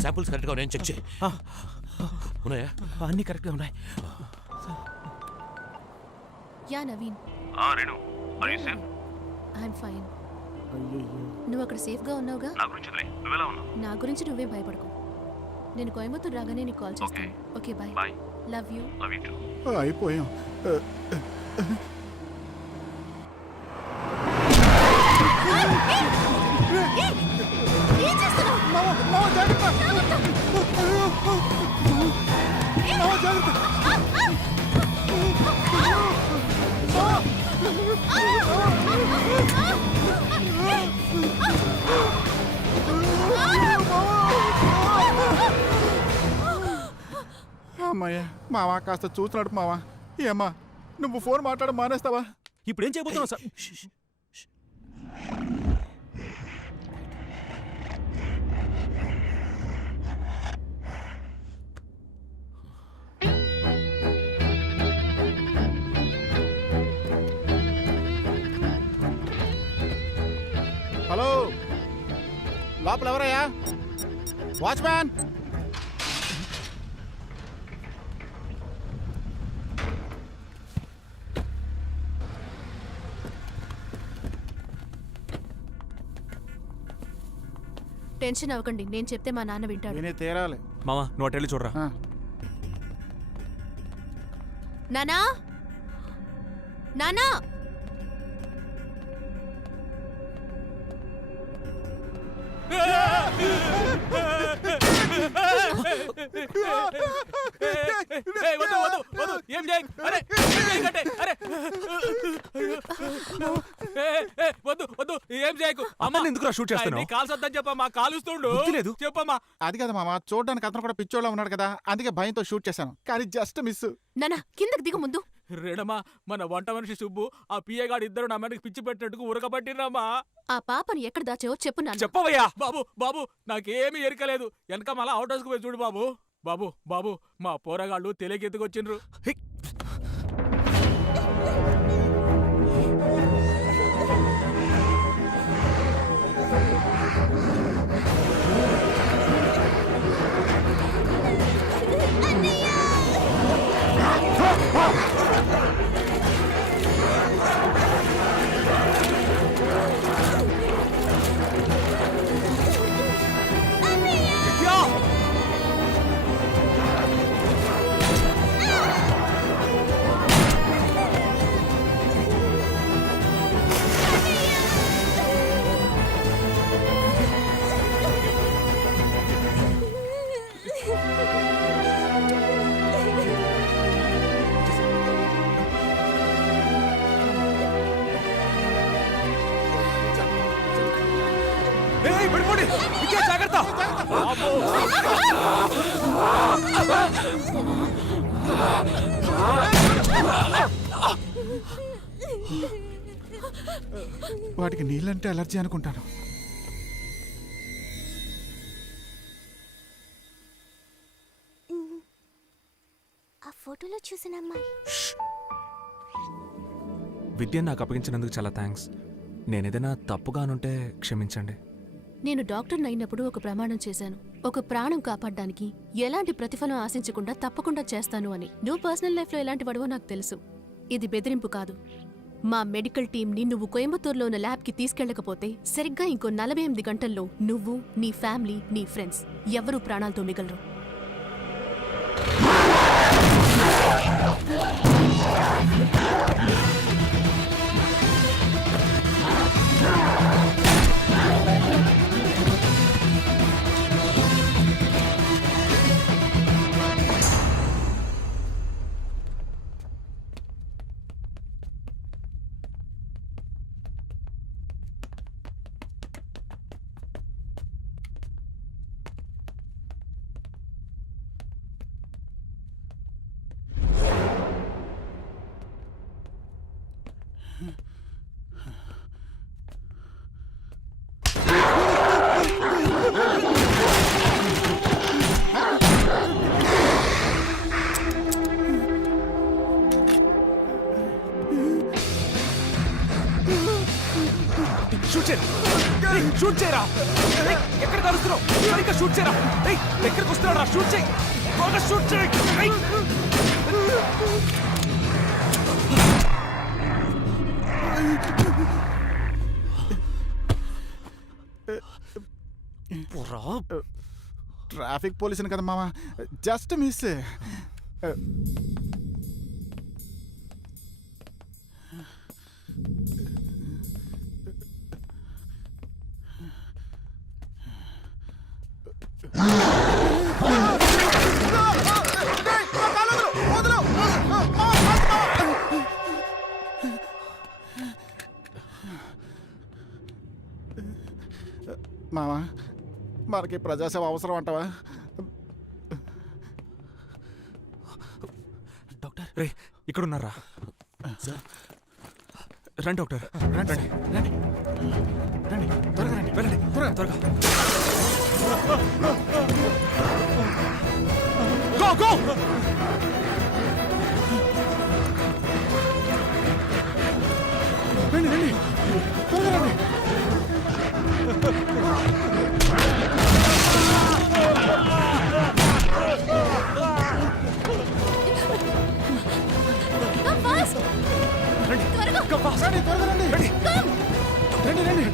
శాంపుల్స్ కరెక్ట్గా ఉన్నాయని చెక్ చేయి. ఉన్నాయా? అన్నీ కరెక్ట్గా ఉన్నాయి. Yeah Naveen. Renu, are you safe? I'm fine. నువ్వు అక్కడ సేఫ్గా ఉన్నావుగా? నా గురించి వదిలేయ్, నువ్వెలా ఉన్నావు? నా గురించి నువ్వే భయపడకు. నేను కోయంబత్తూరు రాగానే నీకు కాల్ చేస్తాను. Okay bye. Bye. Love you. అయిపోయాం. ఏం చేస్తున్నావు? మామ జాగ్రత్త. మామ జాగ్రత్త. అమ్మయ్య మావా కాస్త చూస్తున్నాడు మావా. ఏమ్మా నువ్వు ఫోన్ మాట్లాడ మానేస్తావా? ఇప్పుడేం చేయబోతున్నావు సార్? హలో లోపల ఎవరయ్యా? వాచ్మ్యాన్. టెన్షన్ అవ్వకండి, నేను చెప్తే మా నాన్న వింటాడు. నేనే తేరాలి. మామా నువ్వు అటెళ్ళి చూడరా. నానా, నానా. ఏం చేయ? అరే వద్దు వద్దు, ఏం చేయకు. అమ్మ ఎందుకు షూట్ చేస్తున్నావు? కాల్సొద్దని చెప్పమ్మా, కాలుస్తుండు. లేదు చెప్పమ్మా. అది కదా మామ, చూడడానికి అతను కూడా పిచ్చోళ్ళ ఉన్నాడు కదా, అందుకే భయంతో షూట్ చేశాను. కానీ జస్ట్ మిస్. నానా కిందకి దిగు ముందు. రేడమ్మా, మన వంట మనిషి సుబ్బు ఆ పియ్యగాడు ఇద్దరు నా మీదకి పిచ్చి పెట్టినట్టుకు ఉరకబట్టిరమ్మా. ఆ పాపను ఎక్కడ దాచావో చెప్పు నాన్న. చెప్పవయ్యా. బాబు బాబు నాకేమీ ఎరకలేదు. వెనక మళ్ళా అవుట్ హౌస్కి పోయి చూడు బాబు. బాబు బాబు మా పోరగాళ్ళు తెలియకెత్తుకొచ్చిండ్రు. పడిపోండి, జాగ్రత్త. వాటికి నీళ్ళంటే అలర్జీ అనుకుంటాను. ఆ ఫోటోలో చూసిన అమ్మాయి. విద్య నాకు అప్పగించినందుకు చాలా థ్యాంక్స్. నేనేదైనా తప్పుగానుంటే క్షమించండి. నేను డాక్టర్ని అయినప్పుడు ఒక ప్రమాణం చేశాను. ఒక ప్రాణం కాపాడడానికి ఎలాంటి ప్రతిఫలం ఆశించకుండా తప్పకుండా చేస్తాను అని. నువ్వు పర్సనల్ లైఫ్లో ఎలాంటి వాడివో నాకు తెలుసు. ఇది బెదిరింపు కాదు. మా మెడికల్ టీంని నువ్వు కోయంబత్తూరులో ఉన్న ల్యాబ్కి తీసుకెళ్లకపోతే సరిగ్గా ఇంకో 48 గంటల్లో నువ్వు, నీ ఫ్యామిలీ, నీ ఫ్రెండ్స్ ఎవరూ ప్రాణాలతో మిగలరు. షూట్ చేయరా. ఎక్కడ కలుస్తున్నావు? సరిగ్గా షూట్ చేయరా. ఎక్కడికి వస్తున్నాడు? షూట్ చేయి, బాగా షూట్ చేయి. ట్రాఫిక్ పోలీసుని కదా మామ, జస్ట్ మిస్. మావా, మనకి ప్రజాసేవ అవసరం అంటావా? డాక్టర్ రే ఇక్కడ ఉన్నారా? రండి డాక్టర్, రండి రండి రండి, త్వరగా రండి, వెళ్ళండి త్వరగా త్వరగా. Go go. రండి రండి, త్వరగా రండి. రండి త్వరగా రండి, రండి రండి.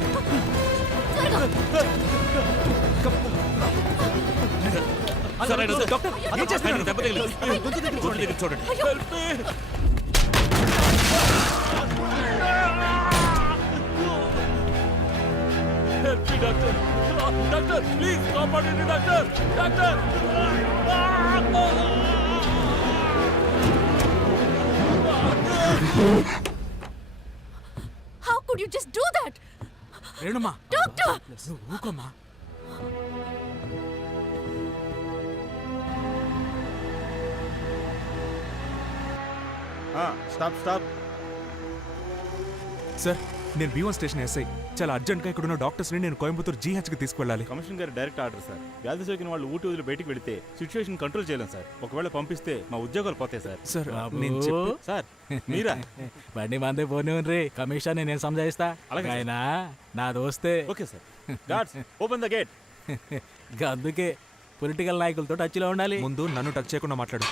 డాక్టర్ ఏం చేస్తున్నారు? దెబ్బ తగిలింది. గొంతు దగ్గర చూడండి. డాక్టర్ డాక్టర్ ప్లీజ్ కాపాడండి doctor doctor. How could you just do that? రేణుమా, Doctor! నువ్వు ఊకోమ్మా. Stop stop. సార్ నేను B1 స్టేషన్ ఎస్ఐ. చాలా అర్జెంట్గా ఇక్కడ ఉన్న డాక్టర్స్ని నేను కోయంబత్తూర్ GHకి తీసుకువెళ్ళాలి. కమిషనర్ గారి డైరెక్ట్ ఆర్డర్ సార్. వ్యాధి సోకిన వాళ్ళు ఊటి వదిలి బయటికి వెళితే సిచ్యువేషన్ కంట్రోల్ చేయలేం సార్. ఒకవేళ పంపిస్తే మా ఉద్యోగాలు పోతాయి సార్. సార్ నేను చెప్పి సార్ మీరా? బండి మందే పోనీ రీ కమిషన్ నేను సంజాయిస్తా. అలాగే సార్. ఆయన నా దోస్తే. Okay sir. Guards open the gate. అందుకే పొలిటికల్ నాయకులతో టచ్లో ఉండాలి. ముందు నన్ను టచ్ చేయకుండా మాట్లాడు.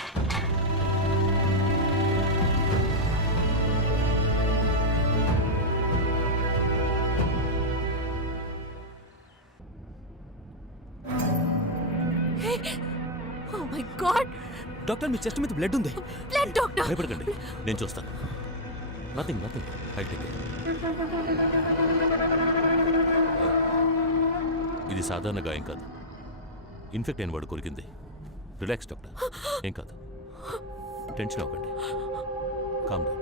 Oh my God! Doctor me chest మీద బ్లడ్ ఉంది. Blood doctor! భయపడకండి, నేను చూస్తాను. Nothing nothing, I take care. ఇది సాధారణ గాయం కాదు, ఇన్ఫెక్ట్ అయిన వాడు కొరికింది. రిలాక్స్ డాక్టర్, ఏం కాదు. టెన్షన్ అవ్వకండి. Calm down,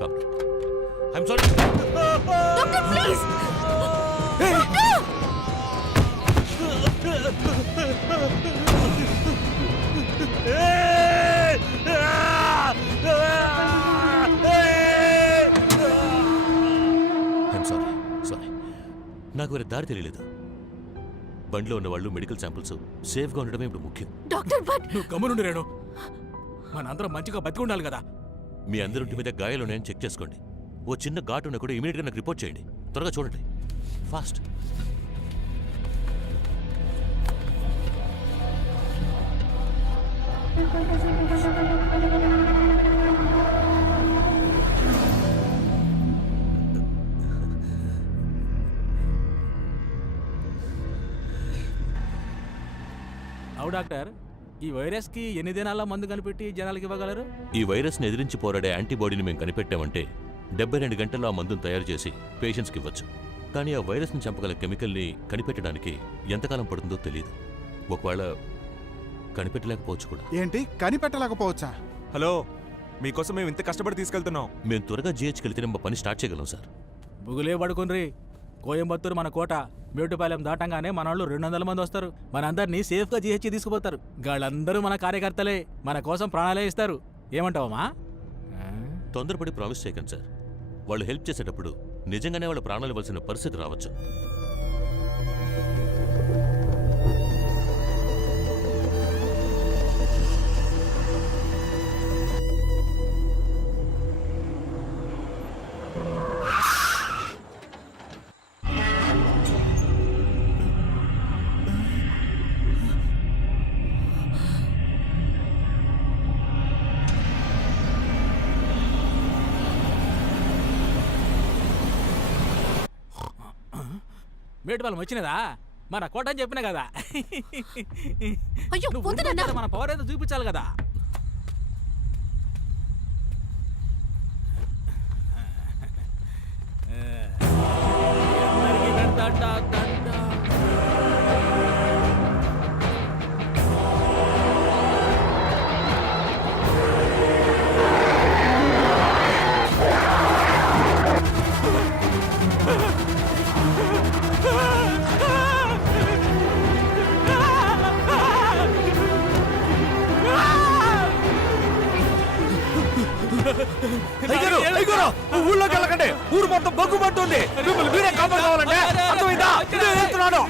calm down. I'm sorry. Doctor, please! I'm sorry, sorry. నాకు వేరే దారి తెలియలేదు. బండిలో ఉన్న వాళ్ళు మెడికల్ శాంపిల్స్ సేఫ్గా ఉండడమే ఇప్పుడు ముఖ్యం. Doctor, but... నువ్వు గమ్మునుండి రేణు, మనందరం మంచిగా బతికి ఉండాలి కదా. మీ అందరింటి మీద గాయాలు ఉన్నాయని చెక్ చేసుకోండి. ఓ చిన్న ఘాటు ఉన్నా కూడా ఇమీడియట్గా నాకు రిపోర్ట్ చేయండి. త్వరగా చూడండి, ఫాస్ట్. అవు డాక్టర్, ఈ వైరస్ కి ఎన్ని దినాల మందు కనిపెట్టి జనాలకి ఇవ్వగలరు? ఈ వైరస్ని ఎదిరించి పోరాడే యాంటీబాడీని మేము కనిపెట్టామంటే 72 గంటల్లో ఆ మందును తయారు చేసి పేషెంట్స్కి ఇవ్వచ్చు. కానీ ఆ వైరస్ని చంపగల కెమికల్ని కనిపెట్టడానికి ఎంతకాలం పడుతుందో తెలియదు. ఒకవేళ కనిపెట్టలేకపోవచ్చు కూడా. ఏంటి కనిపెట్టలేకపోవచ్చా? హలో, మీకోసం మేము ఇంత కష్టపడి తీసుకెళ్తున్నాం. మేము త్వరగా GHకి వెళ్తేనే మా పని స్టార్ట్ చేయగలం సార్. బుగులే పడుకుని కోయంబత్తూరు మన కోట. మేటుపాలెం దాటంగానే మన వాళ్ళు 200 మంది వస్తారు. మనందరినీ సేఫ్గా GH తీసుకుపోతారు. వాళ్ళందరూ మన కార్యకర్తలే, మన కోసం ప్రాణాలే ఇస్తారు. ఏమంటావమ్మా? తొందరపడి ప్రామిస్ చేయకండి సార్. వాళ్ళు హెల్ప్ చేసేటప్పుడు నిజంగానే వాళ్ళ ప్రాణాలు ఇవ్వాల్సిన పరిస్థితి రావచ్చు. మేటుపాలెం వచ్చినదా? మన కోట అని చెప్పినా కదా. అయ్యో, నువ్వు వద్దు నాన్న. మన పవర్ ఏదో చూపించాలి కదా. ఊళ్ళోకి వెళ్ళకండి, ఊరు మొత్తం బగ్గుమంటుంది. మిమ్మల్ని మీరే కాపాడుకోవాలంటే అర్థమైందా? ఇదే చెప్తున్నాను.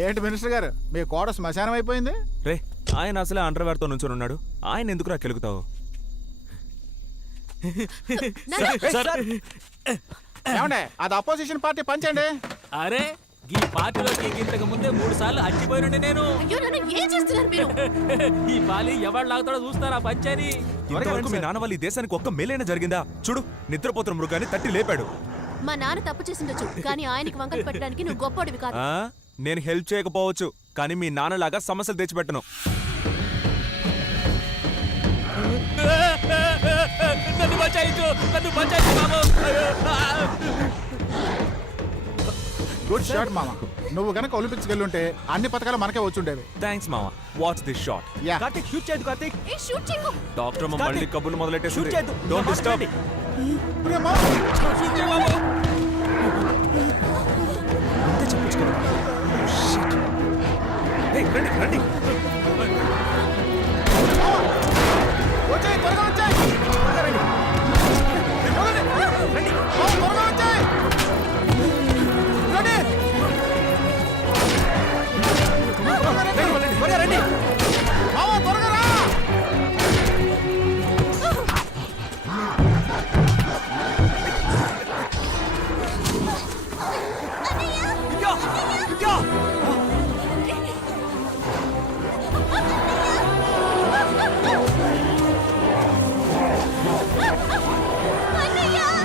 ఏంటి మినిస్టర్ గారు మీ కోడ శ్మశానం అయిపోయింది? రే ఆయన అసలే అండర్వేర్తో నుంచొని ఉన్నాడు, ఆయన ఎందుకురా కెలుగుతావు? ఏమండే అది అపోజిషన్ పార్టీ పంచండి. అరే ఈ పార్టీలోకి ఇంతకు ముందే 3 సార్లు అచ్చిపోయినండి నేను. అయ్యో నన్ను ఏం చేస్తున్నారు మీరు? ఈ పాలి ఎవరు లాగుతాడో చూస్తారా పంచాని. ఇంతవరకు మీ నాన్న వాళ్ళ ఈ దేశానికి ఒక్క మేలైనా జరిగిందా? చూడు, నిద్రపోతున్న మృగాన్ని తట్టి లేపాడు. మా నాన్న తప్పు చేసిండొచ్చు, కానీ ఆయనకి వంకలు పెట్టడానికి నువ్వు గొప్పడివి కాదు. నేను హెల్ప్ చేయకపోవచ్చు, కానీ మీ నాన్నలాగా సమస్యలు తెచ్చిపెట్టను. నన్ను బచాయించు, నన్ను బచాయించు బాబు. గుడ్ షాట్ మామ. నువ్వు గనక ఒలింపిక్స్ వెళ్ళుంటే అన్ని పథకాలు మనకే వచ్చుండేవి. థ్యాంక్స్ మామ. Watch this shot. Yeah Karthik shoot చేయదు కార్తీక్. ఏ షూట్ చేయకు. డాక్టర్ మళ్ళీ కబుర్లు మొదలెట్టేసి షూట్ చేయదు. Don't disturb. షూట్ చేయి బాబు. రండి రండి. వచ్చేయ్, త్వరగా వచ్చేయ్. త్వరగా రండి. రండి. త్వరగా వచ్చేయ్. రండి. త్వరగా రండి. మామ త్వరగా రా.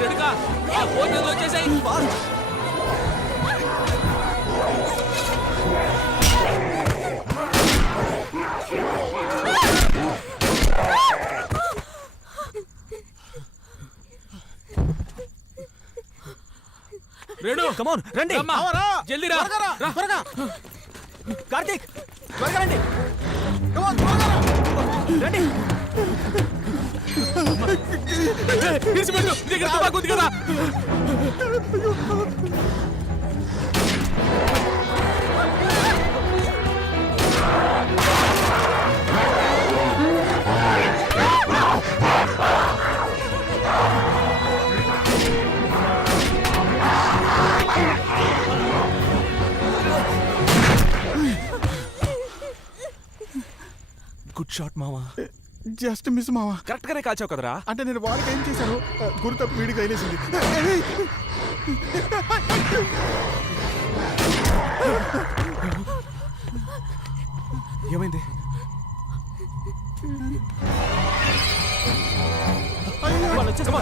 రెడ్గా ఆ ఫోన్ వచ్చేసాయి. రేణు కమాన్ రండి. జల్దీ రా. త్వరగా కార్తీక్ త్వరగా రండి. రండి. తీసిపెట్టు, నీ దగ్గర తుపాకు ఉంది కదా. గుడ్ షాట్ మామ. జస్ట్ మిస్ మావా. కరెక్ట్ గానే కాల్చావు కదరా. అంటే నేను వాడికి ఏం చేశాను? గురి తప్పు వీడికి అయిలేసింది. ఏమైంది? వాళ్ళు వచ్చేసారు.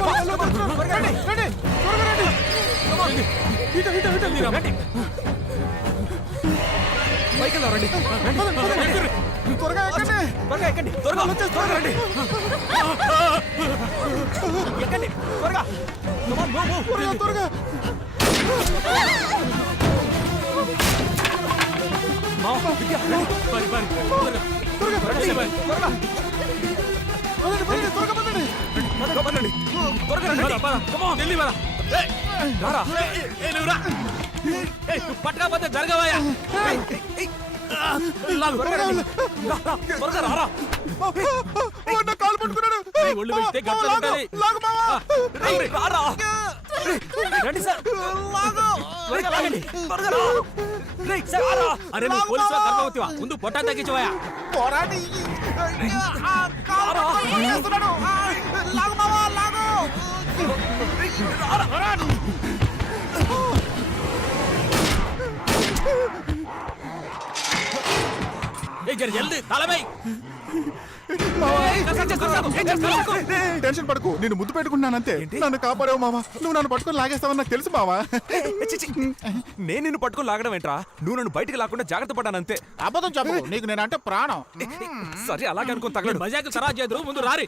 పైకి రండి. త్వరగా ఎక్కండి. త్వరగా ఎక్కండి. త్వరగా త్వరగా రండి. ఎక్కండి త్వరగా. త్వరగా పట్టకపోతే జరగవయ్యా. కాలు పట్టుకున్నాడు. ఒళ్ళు పెడితే గట్ల ఉండాలి. రండి సార్. త్వరగా లాగండి. త్వరగా రా. అరే నువ్వు పోలీసు గర్భవతివా? ముందు పొట్టా తగ్గించవయ్యా. పోరాడి. లాగు మావా, లాగు. జల్దీ తలమై. టెన్షన్ పడకు, నేను ముద్దు పెట్టుకున్నానంతే. నన్ను కాపాడావు మావా. నువ్వు నన్ను పట్టుకొని లాగేస్తావని నాకు తెలుసు మావా. నేను నిన్ను పట్టుకొని లాగడం ఏంట్రా? నువ్వు నన్ను బయటికి లాకుండా జాగ్రత్త పడ్డానంతే. అబద్ధం చెప్పు, నీకు నేనంటే ప్రాణం. సరే అలాగే అనుకుని తగలడు. మజాకు ఖరాబ్ చేయదు. ముందు రారి.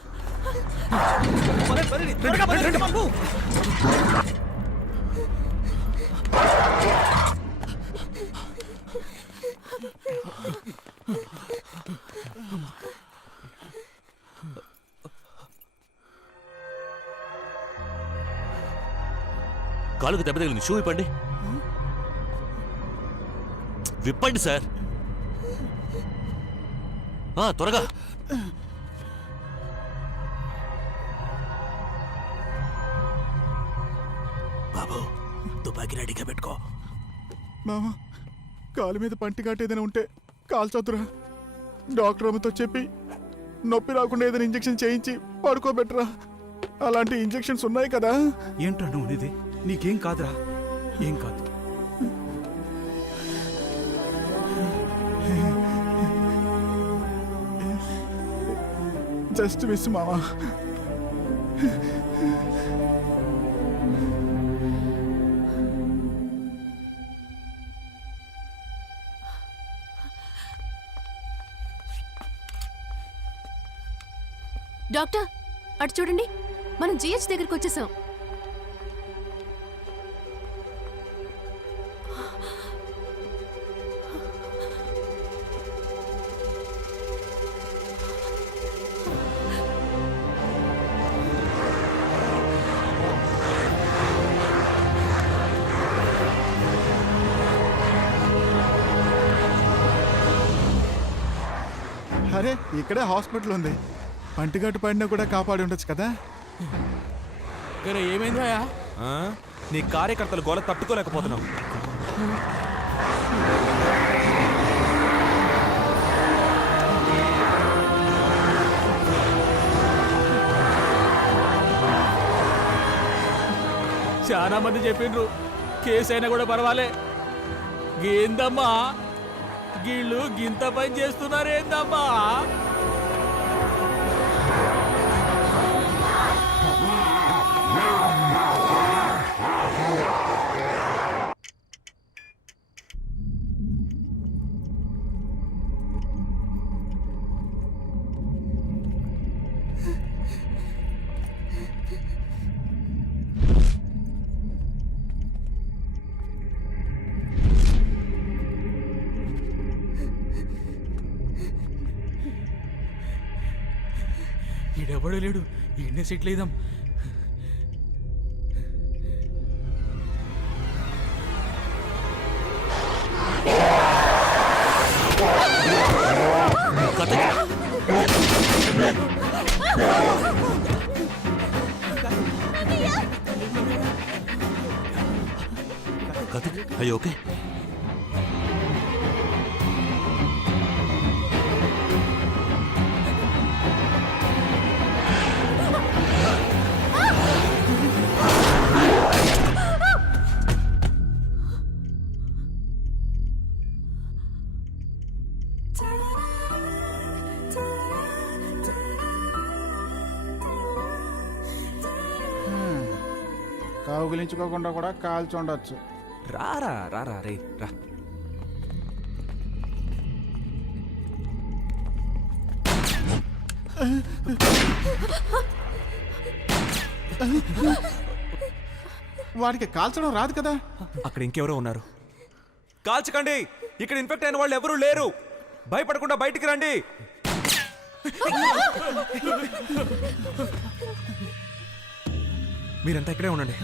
కాలుకు దెబ్బ తగిలింది. షూ విప్పండి. విప్పండి సార్. త్వరగా. బాబు తుపాకీ రెడీగా పెట్టుకో. మావా కాలు మీద పంటిగాటు ఏదైనా ఉంటే కాల్చొద్దురా. డాక్టర్ అమ్మతో చెప్పి నొప్పి రాకుండా ఏదైనా ఇంజెక్షన్ చేయించి పడుకోబెట్టరా. అలాంటి ఇంజెక్షన్స్ ఉన్నాయి కదా. ఏంట్రా నువ్వు ఇది? నీకేం కాదురా, ఏం కాదు. జస్ట్ మిస్ మావా. డాక్టర్ అటు చూడండి, మనం జిహెచ్ దగ్గరికి వచ్చేసాం. అరే ఇక్కడే హాస్పిటల్ ఉంది. పంటిగాటు పడినా కూడా కాపాడి ఉండొచ్చు కదా. ఏమైందా? నీ కార్యకర్తలు గోల తట్టుకోలేకపోతున్నావు. చాలా మంది చెప్పిండ్రు కేసు అయినా కూడా పర్వాలే. ఏందమ్మా వీళ్ళు గింత పని చేస్తున్నారు ఏందమ్మా? ఈడెవడో లేడు, ఈయనే సెటిల్ అయిదాం. అయ్యో ఓకే. కౌగిలించుకోకుండా కూడా కాల్చుండొచ్చు. రారా రారా రే రా. వాడికి కాల్చడం రాదు కదా. అక్కడ ఇంకెవరో ఉన్నారు. కాల్చకండి, ఇక్కడ ఇన్ఫెక్ట్ అయిన వాళ్ళు ఎవరూ లేరు. భయపడకుండా బయటికి రండి. మీరంతా ఇక్కడే ఉండండి.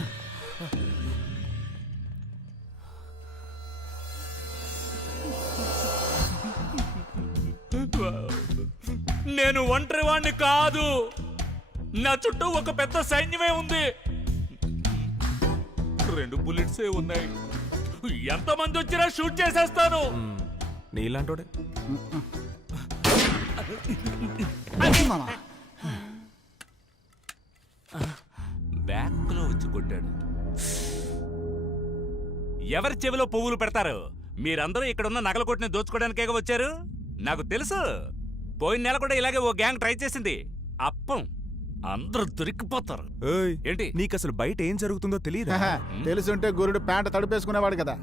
నేను ఒంటరి వాణ్ణి కాదు, నా చుట్టూ ఒక పెద్ద సైన్యమే ఉంది. 2 బుల్లెట్సే ఉన్నాయి. ఎంతమంది వచ్చినా షూట్ చేసేస్తాను. నీలాంటోడే. బ్యాక్ లో వచ్చి కొట్టాడు. ఎవరి చెవిలో పువ్వులు పెడతారు? మీరందరూ ఇక్కడున్న నగల కొట్టిని దోచుకోవడానికే వచ్చారు. నాకు తెలుసు, పోయిన నెల కూడా ఇలాగే ఓ గ్యాంగ్ ట్రై చేసింది. అప్పం అందరూ దొరికిపోతారు. ఏంటి నీకు అసలు బయట ఏం జరుగుతుందో తెలియదు? తెలుసుంటే గురుడు ప్యాంట తడిపేసుకునేవాడు కదా.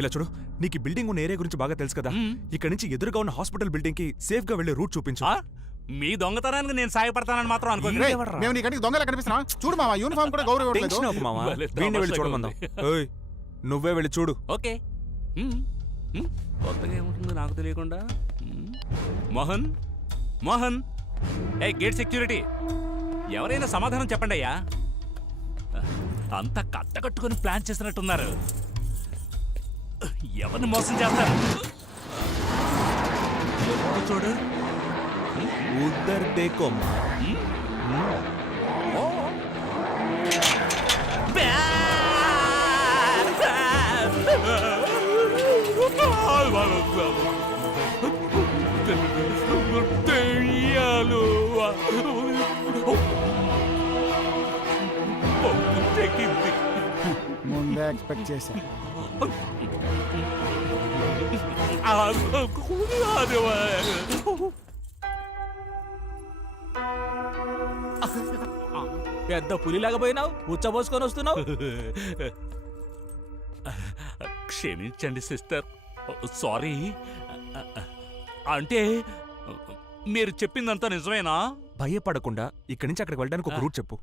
ఇలా చూడు, నీకు బిల్డింగ్ ఉన్న ఏరియా గురించి బాగా తెలుసు కదా. ఇక్కడ నుంచి ఎదురుగా ఉన్న హాస్పిటల్ బిల్డింగ్ కి సేఫ్ గా వెళ్లే రూట్ చూపించు. మీ దొంగతనానికి నేను సాయపడతానని మాత్రం అనుకోండి. మేము నీ కంటికి దొంగలా కనిపిస్తున్నా? చూడు మావా, యూనిఫామ్ కూడా గౌరవం. నువ్వే వెళ్ళి చూడు. ఓకే. కొత్తగా ఏముంటుందో నాకు తెలియకుండా. మోహన్, మోహన్, ఏ గేట్ సెక్యూరిటీ, ఎవరైనా సమాధానం చెప్పండి అయ్యా. అంతా కట్టకట్టుకుని ప్లాన్ చేసినట్టున్నారు. ఎవరిని మోసం చేస్తారు? చూడు, ఉద్దర్ దేకో. దెయ్యాలు. పప్పు తెగింది. ముందే ఎక్స్పెక్ట్ చేశా. పెద్ద పులిలాగా పోయినావు, ఉచ్చబోసుకొని వస్తున్నావు. క్షమించండి సిస్టర్, సారీ. అంటే మీరు చెప్పిందంతా నిజమేనా? భయపడకుండా ఇక్కడి నుంచి అక్కడికి వెళ్ళడానికి ఒక రూట్ చెప్పు.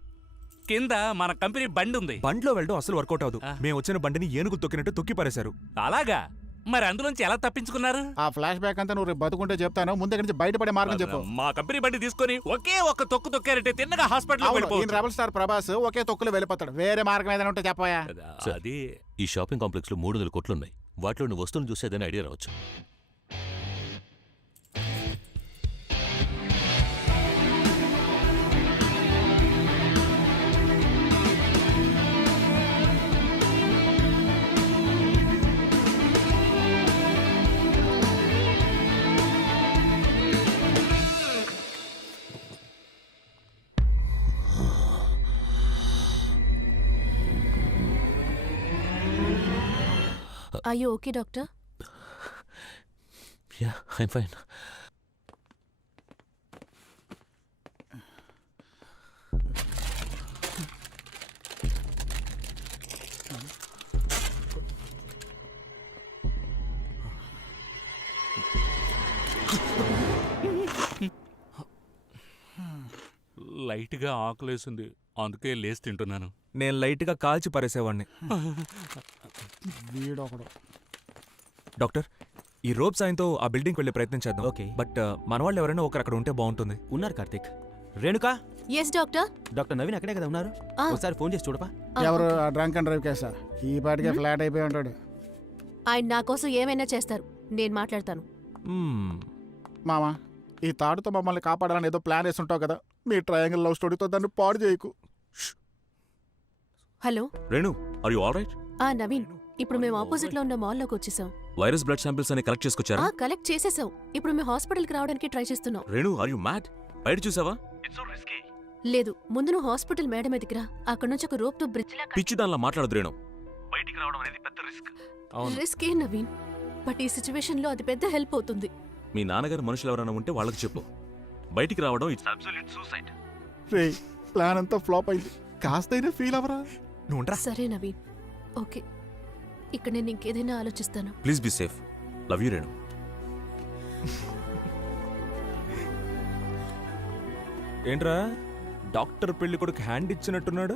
కింద మన కంపెనీ బండి ఉంది. బండిలో వెళ్ళడం అసలు వర్కౌట్ అవదు. మేము వచ్చిన బండిని ఏనుగు తొక్కినట్టు తొక్కి పారేశారు. అలాగా? మరి అందులోంచి ఎలా తప్పించుకున్నారు? ఆ ఫ్లాష్ బ్యాక్ అంతా నువ్వు రేపు బతుకుంటే చెప్తాను. ముందు నుంచి బయటపడే మార్గం చెప్పు. మా కంపెనీ బండి తీసుకొని ఒకే ఒక్క తొక్కు తొక్కారంటే తిన్నగా హాస్పిటల్ ఈయన రెబల్ స్టార్ ప్రభాస్ ఒకే తొక్కులు వెళ్ళిపోతాడు. వేరే మార్గం ఏదైనా ఉంటే చెప్పాయా? అది ఈ షాపింగ్ కాంప్లెక్స్ లో 300 కోట్లున్నాయి. వాటిలో నువ్వు వస్తువులు చూసి ఏదైనా ఐడియా రావచ్చు. Are you okay, doctor? Yeah, I'm fine. Light గా ఆకలేసింది, అందుకే లేసి తింటున్నాను. నేను లైట్ గా కాల్చి పారేసేవాడిని. వీడొకడు. డాక్టర్, ఈ రోప్ సాయంతో ఆ బిల్డింగ్ వెళ్ళే ప్రయత్నం చేద్దాం. ఓకే. బట్ మన వాళ్ళు ఎవరైనా ఒకరు అక్కడ ఉంటే బాగుంటుంది. ఉన్నారు Karthik. Renuka, Yes, doctor. Doctor Naveen అక్కడే కదా ఉన్నారు. ఆ. ఒకసారి ఫోన్ చేసి చూడపా. ఎవరు డ్రంక్ అండ్ డ్రైవ్ కేసా? ఈ పాటికే ఫ్లాట్ అయిపోయి ఉంటాడు. ఆయన నా కోసం ఏమైనా చేస్తారు, నేను మాట్లాడతాను. మామా, ఈ తాడుతో మమ్మల్ని కాపాడాలని ఏదో ప్లాన్ వేసి ఉంటావు కదా. మీ ట్రయాంగిల్ లవ్ స్టోరీతో దాన్ని పాడు చేయకు. Hello. Renu, are you all right? Naveen, ఇప్పుడు మేము ఆపోజిట్ లో ఉన్న మాల్లోకి వచ్చేసాం. వైరస్ బ్లడ్ శాంపిల్స్ అని కలెక్ట్ చేసుకొచ్చారా? కలెక్ట్ చేసేసాం. ఇప్పుడు మేము హాస్పిటల్కి రావడానికి ట్రై చేస్తున్నాం. Renu, are you mad? బయట చూసావా? లేదు, ముందు నువ్వు హాస్పిటల్ మేడ మీదకి రా. అక్కడ నుంచి ఒక రోప్ తో బ్రిడ్జ్ పిచ్చి దానిలా మాట్లాడదు రేణు. బయటికి రావడం అనేది పెద్ద risk. Risk A Naveen, but ఈ సిచ్యువేషన్ లో అది పెద్ద హెల్ప్ అవుతుంది. మీ నాన్నగారు మనుషులు ఎవరైనా ఉంటే వాళ్ళకి చెప్పు. బయటికి రావడం it's absolute suicide. Ray, plan అంతా ఫ్లాప్ అయింది. కాస్తైనా ఫీల్ అవరా? నువ్వు సరే నవీన్, ఓకే. ఇక్కడ నేను ఇంకేదైనా ఆలోచిస్తాను. Please be safe. Love you Renu. ఏంట్రా, డాక్టర్ పెళ్లి కొడుకు హ్యాండ్ ఇచ్చినట్టున్నాడు?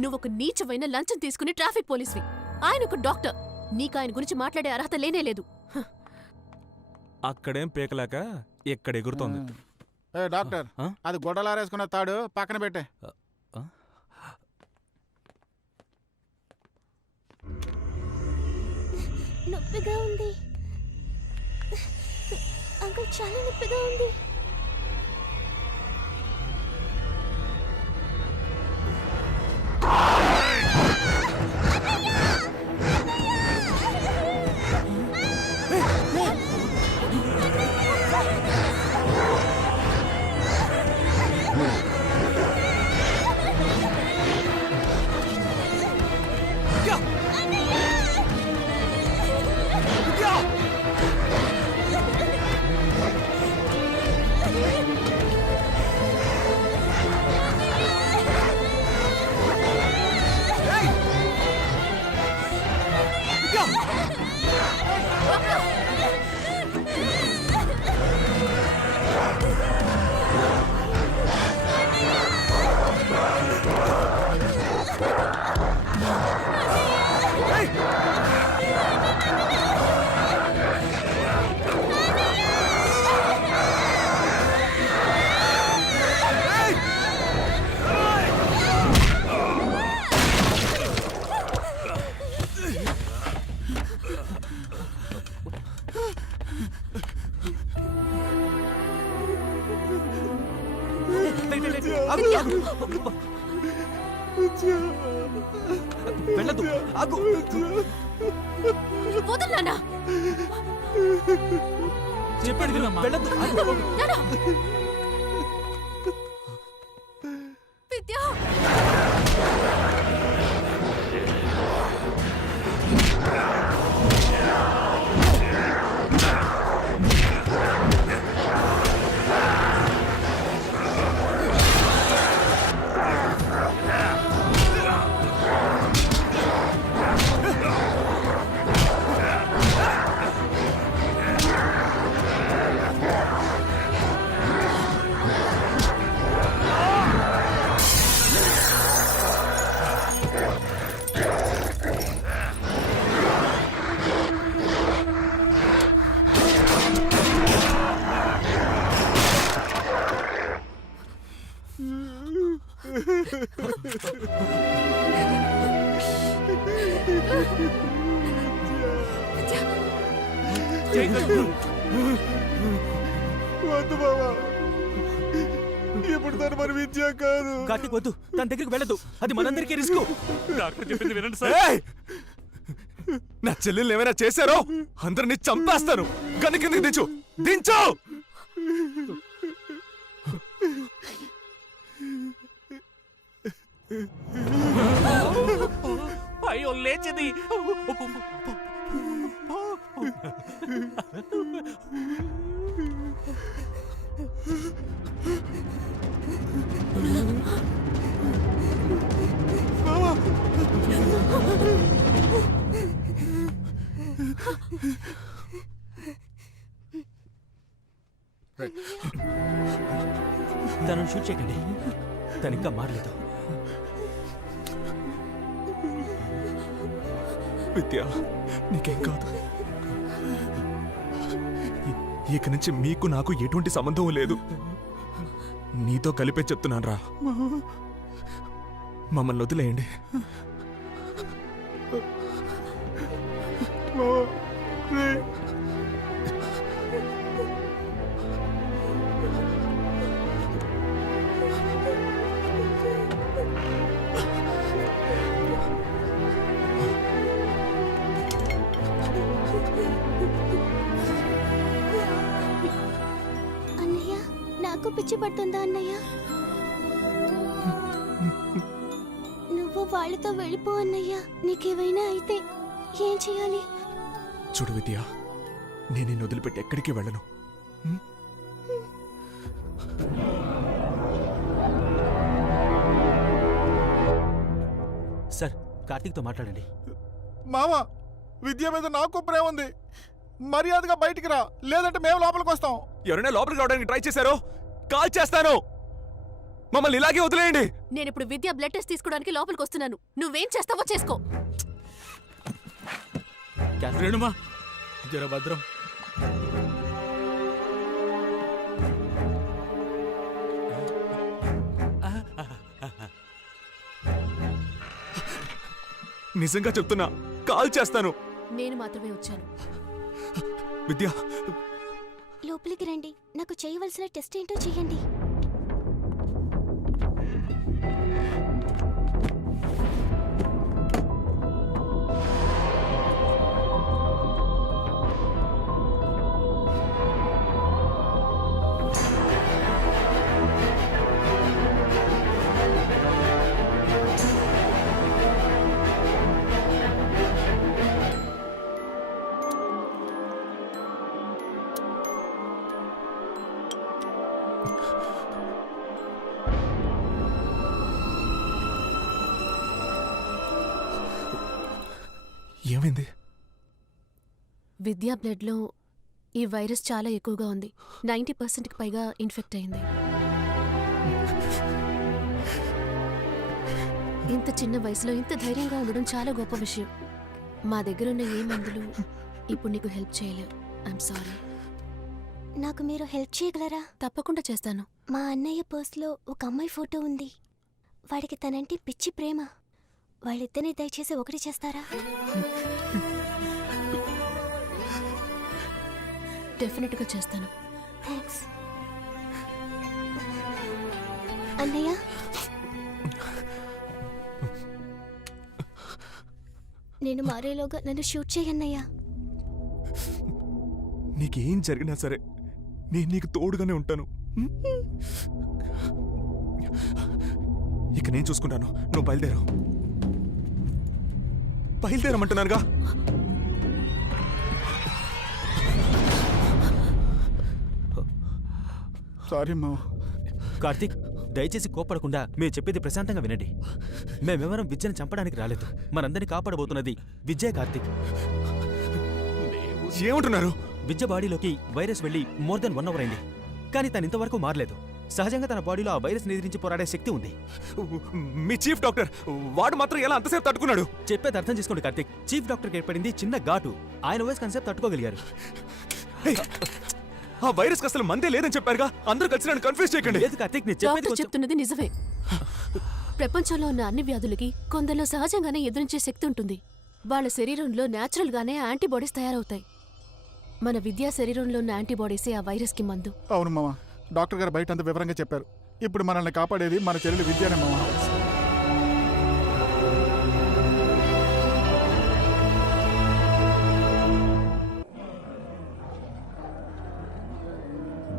నువ్వు ఒక నీచమైన లంచం తీసుకుని ట్రాఫిక్ పోలీస్వి, ఆయన ఒక డాక్టర్. నీకు ఆయన గురించి మాట్లాడే అర్హత లేనే లేదు. అక్కడేం పీకలాక ఎక్కడ ఎగురుతోంది. ఏ డాక్టర్, అది గొడవలారేసుకున్న తాడు పక్కన పెట్టే. నొప్పిగా ఉంది అంకుల్, చాలా నొప్పిగా ఉంది. వెళ్ళదు, ఆగు. వదలనా? చెప్పేది విను, వెళ్ళొద్దు. విద్య వద్దు బావా, ఇప్పుడు తను మరి విద్య కాదు. కార్తీక్ వద్దు, తన దగ్గరికి వెళ్ళదు. అది మనందరికీ రిస్క్. డాక్టర్ చెప్పింది వినండి సార్. ఏయ్! నా చెల్లెల్ని ఏమైనా చేశారో అందరినీ చంపేస్తాను. గని కిందకి దించు, దించు. అయ్యో లేచింది. తనను షూట్ చేయకండి, తను ఇంకా మారలేదు. విద్య, నీకేం కాదు. ఇక నుంచి మీకు నాకు ఎటువంటి సంబంధం లేదు. నీతో కలిపే చెప్తున్నాను రా. మమ్మల్ని వదిలేయండి. అన్నయ్య, నాకు పిచ్చి పడుతుందా అన్నయ్య? నువ్వు వాళ్ళతో వెళ్ళిపో అన్నయ్య. నీకేమైనా అయితే ఏం చేయాలి? చూడు విద్య, నేను నిన్ను వదిలిపెట్టి ఎక్కడికి వెళ్ళను. సార్, కార్తీక్తో మాట్లాడండి. మామ, విద్య మీద నాకు ప్రేమ ఉంది. మర్యాదగా బయటికి రా, లేదంటే మేము లోపలికి వస్తాం. ఎవరైనా లోపలికి రావడానికి ట్రై చేశారో కాల్ చేస్తాను. మమ్మల్ని ఇలాగే వదిలేయండి. నేను ఇప్పుడు విద్య బ్లడ్ టెస్ట్ తీసుకోవడానికి లోపలికి వస్తున్నాను. నువ్వేం చేస్తావో చేసుకో. రేణుమా, జర భద్రం. నిజంగా చెప్తున్నా, కాల్ చేస్తాను. నేను మాత్రమే వచ్చాను. విద్య, లోపలికి రండి. నాకు చేయవలసిన టెస్ట్ ఏంటో చేయండి. ఏమైంది? విద్యా బ్లడ్లో ఈ వైరస్ చాలా ఎక్కువగా ఉంది. 90%కి పైగా ఇన్ఫెక్ట్ అయింది. ఇంత చిన్న వయసులో ఇంత ధైర్యంగా ఉండడం చాలా గొప్ప విషయం. మా దగ్గరున్న ఏ మందులు ఇప్పుడు నీకు హెల్ప్ చేయలేవు. I'm sorry. నాకు మీరు హెల్ప్ చేయగలరా? తప్పకుండా చేస్తాను. మా అన్నయ్య పర్స్లో ఒక అమ్మాయి ఫోటో ఉంది. వాడికి తనంటే పిచ్చి ప్రేమ. వాళ్ళిద్దరిని దయచేసి ఒకటి చేస్తారా? డెఫినెట్గా చేస్తాను. థ్యాంక్స్ అన్నయ్య. నేను మారేలోగా నన్ను షూట్ చేయన్నయ్యా. నీకేం జరిగినా సరే నేను నీకు తోడుగానే ఉంటాను. ఇక నేను చూసుకుంటాను. నువ్వు బయలుదేరమంటున్నానుగా. సారీ మా. కార్తీక్, దయచేసి కోపడకుండా మేము చెప్పేది ప్రశాంతంగా వినండి. మేమెవరం విద్యను చంపడానికి రాలేదు. మనందరినీ కాపాడబోతున్నది విద్య. కార్తీక్, ఏమంటున్నారు? విద్య బాడీలోకి వైరస్ వెళ్ళి మోర్ దెన్ 1 అవర్ అయింది. కానీ తను ఇంతవరకు మారలేదు. సహజంగా తన బాడీలో ఆ వైరస్ ఎదిరించి పోరాడే శక్తి ఉంది. మీ చీఫ్ డాక్టర్ వాడు మాత్రం ఎలా అంతసేపు తట్టుకున్నాడు? చెప్పేది అర్థం చేసుకోండి కార్తీక్. చీఫ్ డాక్టర్కి ఏర్పడింది చిన్న ఘాటు. ఆయన వైస్ కన్సెప్ట్ తట్టుకోగలిగారు. ఆ వైరస్ అసలు మందే లేదని చెప్పారుగా. అందరూ కలిసి నన్ను కన్ఫ్యూజ్ చేయకండి. లేదు కార్తీక్, నేను చెప్పేది డాక్టర్ చెప్తున్నది నిజమే. ప్రపంచంలో ఉన్న అన్ని వ్యాధులకి కొందరిలో సహజంగానే ఎదురించే శక్తి ఉంటుంది. వాళ్ళ శరీరంలో న్యాచురల్ గానే యాంటీబాడీస్ తయారవుతాయి. మన విద్యా శరీరంలో ఉన్న యాంటీబాడీసే ఆ వైరస్ కి మందు. అవును మామ, డాక్టర్ గారు బయట అంత వివరంగా చెప్పారు. ఇప్పుడు మనల్ని కాపాడేది మన చెల్లెలు విద్యనే మామ.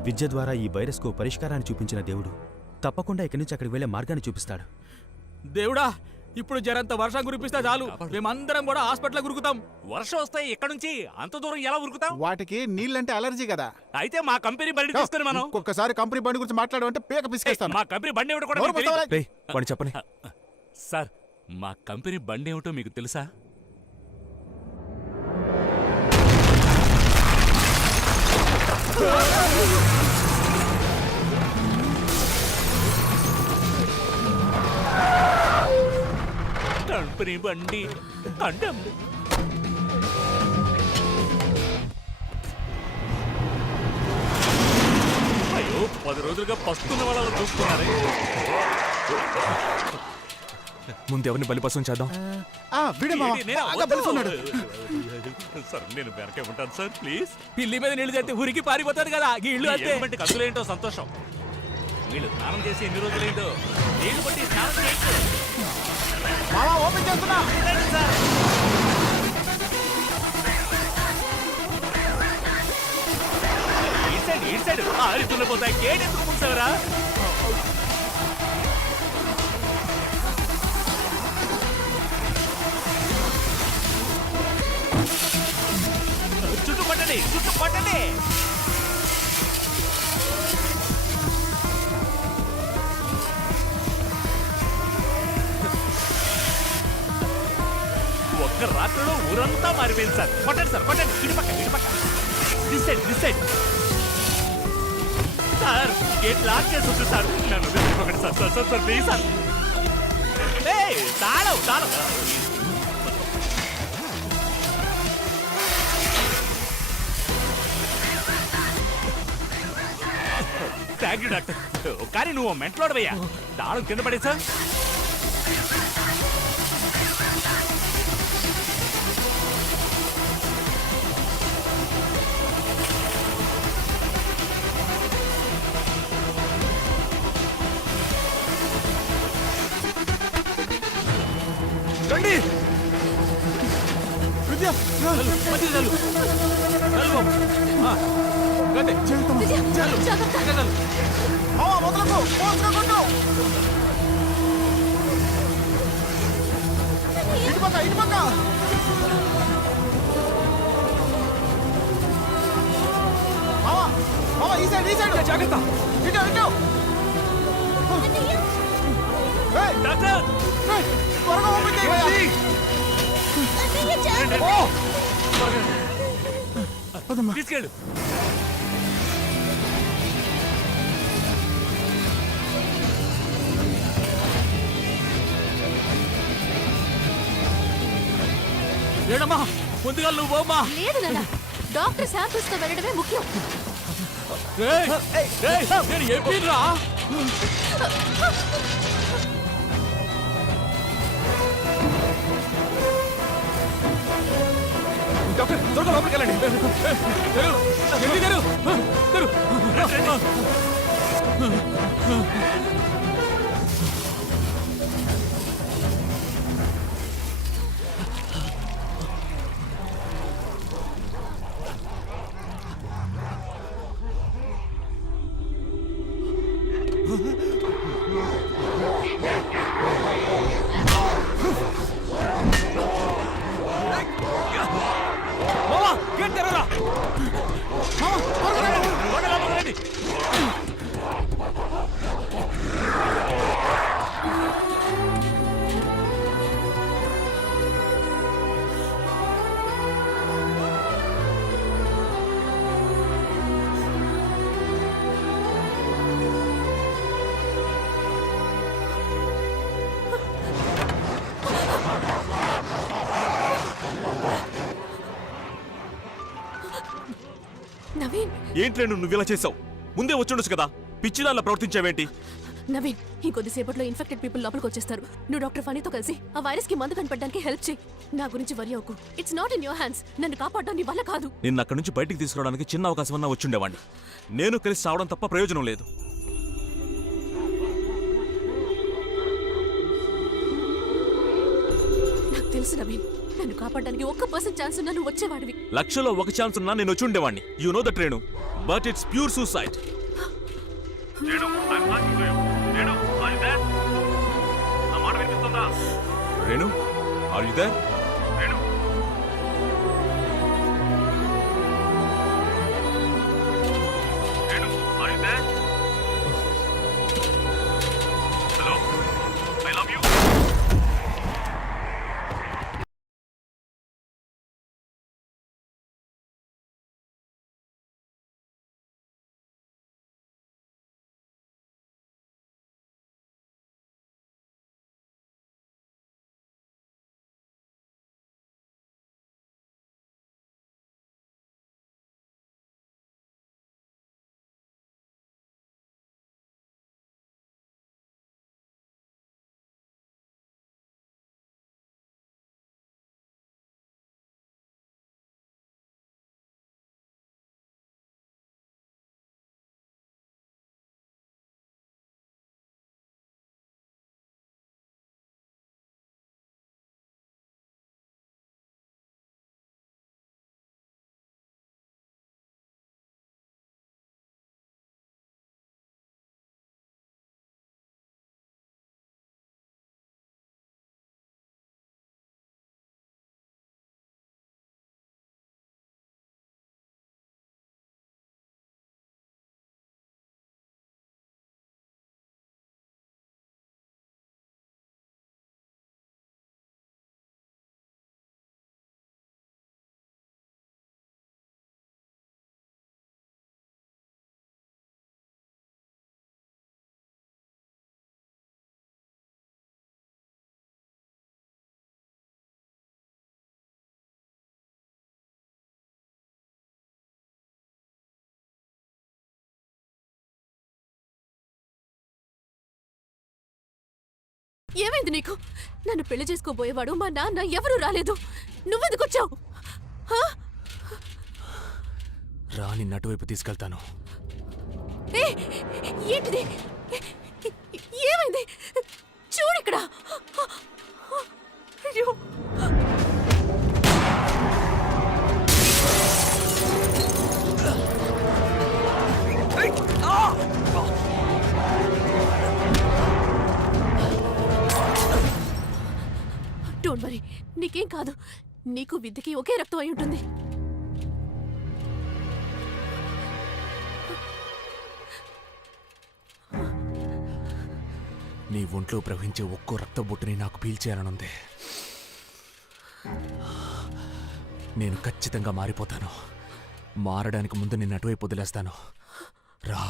విద్య ద్వారా ఈ వైరస్కు పరిష్కారాన్ని చూపించిన దేవుడు తప్పకుండా ఇక్కడి నుంచి అక్కడికి వెళ్లే మార్గాన్ని చూపిస్తాడు. దేవుడా, ఇప్పుడు జరంత వర్షం కురిపిస్తే చాలు, మేమందరం కూడా హాస్పిటల్ గురుకుతాం. వర్షం వస్తాయి ఎక్కడి నుంచి అంత దూరం ఎలా ఉరుకుతాం? వాటికి నీళ్ళంటే అలర్జీ కదా. అయితే మా కంపెనీ బండి తీసుకుని మనం ఒక్కసారి కంపెనీ బండి గురించి మాట్లాడమంటే పేక పిసికేస్తాను. మా కంపెనీ బండి ఏమిటో కూడా మీకు తెలీదు. రేయ్, వాడిని చెప్పని. సార్, మా కంపెనీ బండి ఏమిటో మీకు తెలుసా? కంపెనీ బండి అంటే అయ్యో, 10 రోజులుగా పస్తున్న వాళ్ళ చూస్తున్నారే. ముందు ఎవరిని బలిపసం చేద్దాం? సార్, నేను వెనకే ఉంటాను సార్, ప్లీజ్. పిల్లి మీద నీళ్లు చేస్తే ఉరికి పారిపోతాడు కదా, ఈ ఇల్లు అంతే. బట్టి కదులేంటో సంతోషం. వీళ్ళు స్నానం చేసి ఎన్ని రోజులైందో. నీళ్లు బట్టి స్నానం చేయండి. ఓపెన్ చేస్తున్నా. ఈ సైడ్ ఆరితున్న పోతాయి. గేట్ ఎందుకు మూసావరా? చుట్టుపట్టండి. ఒక్క రాత్రిలో ఊరంతా మారిపోయింది సార్. కొట్టండి సార్, కొట్టండి. ఇటుపక్క. This side. Sir, gate lock చేసి ఉంటుంది సార్. నన్ను వదిలిపోకండి సార్, ప్లీజ్ సార్. తాళం. Thank you doctor. కానీ నువ్వు మెంటలోడవయ్యా. తాళం కింద పడే సార్. రండి. విద్య, ఇటుపక్క. ఈ సైడ్ జాగ్రత్త. ఇటు డాక్టర్, త్వరగా ఓపెన్ చేయండి. తీసుకెళ్ళు. ఏడమ్మా, ముందుగా నువ్వు పోమ్మా. లేదు నాన్న, డాక్టర్ శాంపిల్స్ తో వెళ్ళడమే ముఖ్యం. నేను చెప్పిరా. డాక్టర్, త్వరగా లోపలికి వెళ్ళండి. నవీన్ ఏంటి రేణు నువ్వు ఇలా చేసావు? ముందే వచ్చుండొచ్చు కదా, పిచ్చిదాల్లా ప్రవర్తించావేంటి? నవీన్ ఇంకొద్దిసేపట్లో ఇన్ఫెక్టెడ్ పీపుల్ లోపలికి వచ్చేస్తారు. నువ్వు డాక్టర్ ఫనీతో కలిసి ఆ వైరస్ కి మందు కనిపెట్టడానికి హెల్ప్ చేయి. నా గురించి వరి అవ్వకు. It's not in your hands. నన్ను కాపాడడం నీ వల్ల కాదు. నిన్ను అక్కడి నుంచి బయటికి తీసుకురావడానికి చిన్న అవకాశం అన్నా వచ్చుండేవాడిని. నేను కలిసి సావడం తప్ప ప్రయోజనం లేదు. నాకు తెలుసు నవీన్, నన్ను కాపాడడానికి 1% ఛాన్స్ ఉన్నా నువ్వు వచ్చేవాడివి. లక్షలో ఒక ఛాన్స్ ఉన్నా నేను వచ్చి ఉండేవాడిని. You know that Renu, but it's pure suicide. Renu, are you there? ఏమైంది నీకు? నన్ను పెళ్లి చేసుకోబోయేవాడు మా నాన్న ఎవరూ రాలేదు. నువ్వెందుకు వచ్చావు? రా, నిన్ను అటువైపు తీసుకెళ్తాను. ఏంటిది? ఏమైంది? చూడిక్కడ. అయ్యో, డోంట్ వరీ, నీకేం కాదు. నీకు విద్యకి ఒకే రక్తం అయి ఉంటుంది. నీ ఒంట్లో ప్రవహించే ఒక్కో రక్త బొట్టుని నాకు పీల్చేయాలనుంది. నేను ఖచ్చితంగా మారిపోతాను. మారడానికి ముందు నిన్ను అటువైపు వదిలేస్తాను. రా.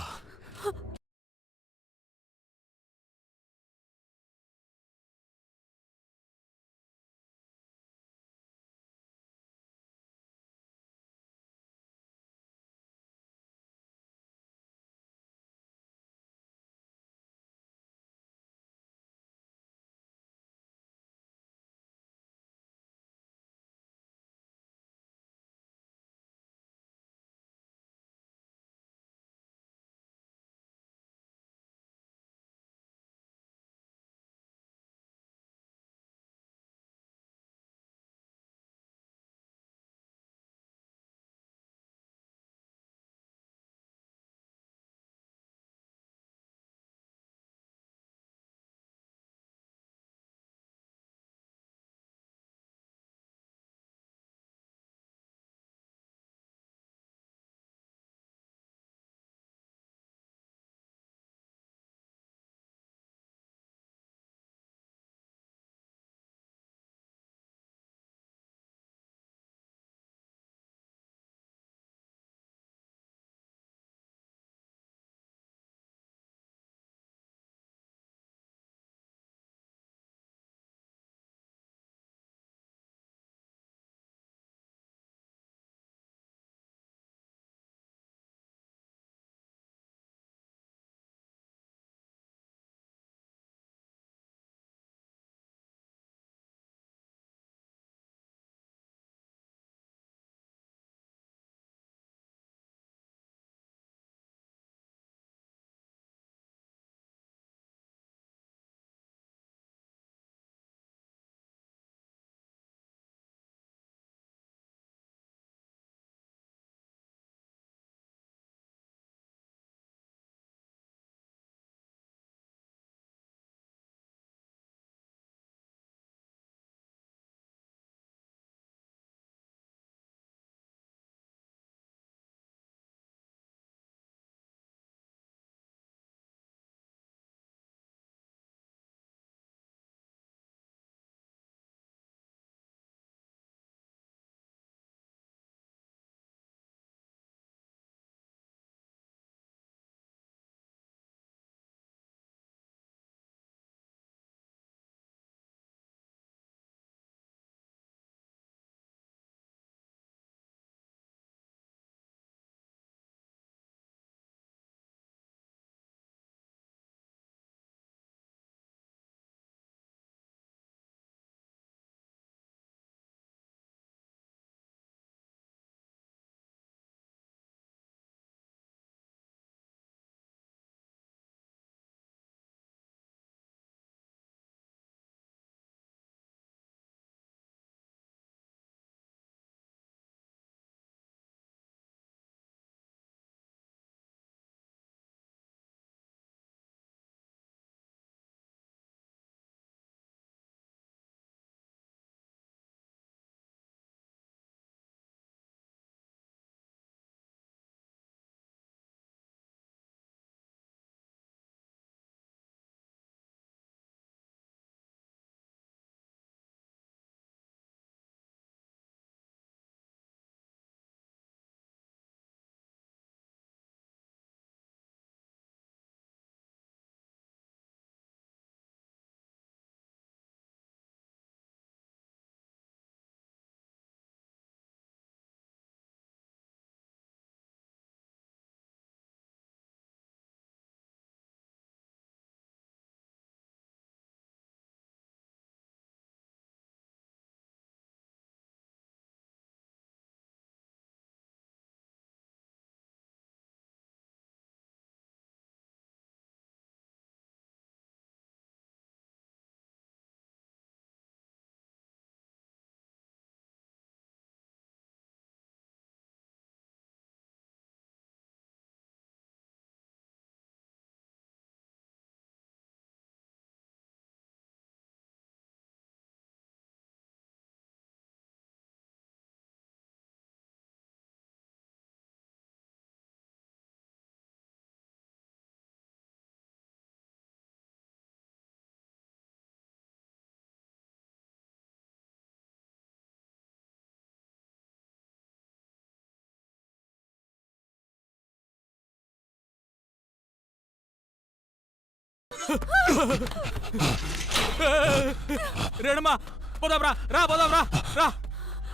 రేణుమా పోదాంరా, రా పోదాంరా, రా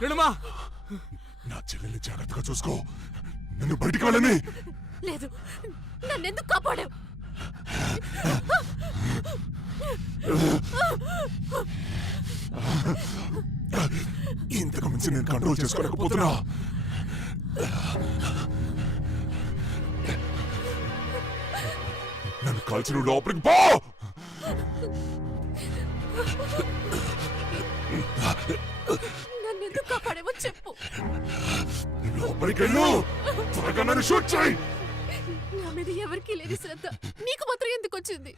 రేణుమా. నా చెల్లెల్ని జాగ్రత్తగా చూసుకో. నన్ను బయటికి వెళ్ళని. లేదు, నన్నెందుకు కాపాడావు? ఇంతకు మించి నేను కంట్రోల్ చేసుకోలేకపోతున్నా. నన్ను కాల్చిన లోపలికి పో. నన్నెందుకు కాపాడావో చెప్పు. లోపలికి వెళ్ళు. త్వరగా నన్ను షూట్ చేయి. నా మీద ఎవరికీ లేని శ్రద్ధ నీకు మాత్రం ఎందుకు వచ్చింది?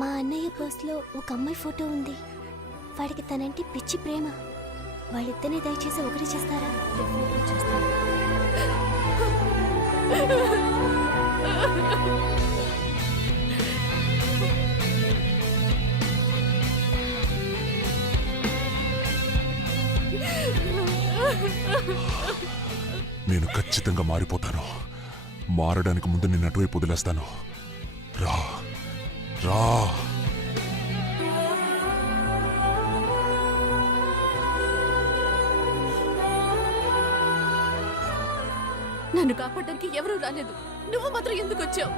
మా అన్నయ్య పర్స్లో ఒక అమ్మాయి ఫోటో ఉంది. వాడికి తనంటే పిచ్చి ప్రేమ. వాళ్ళిద్దరిని దయచేసి ఒకటి చేస్తారా? నేను ఖచ్చితంగా మారిపోతాను. మారడానికి ముందు నేను అటువైపు వదిలేస్తాను. రా రా. నన్ను కాపాడడానికి ఎవరూ రాలేదు, నువ్వు మాత్రం ఎందుకు వచ్చావు?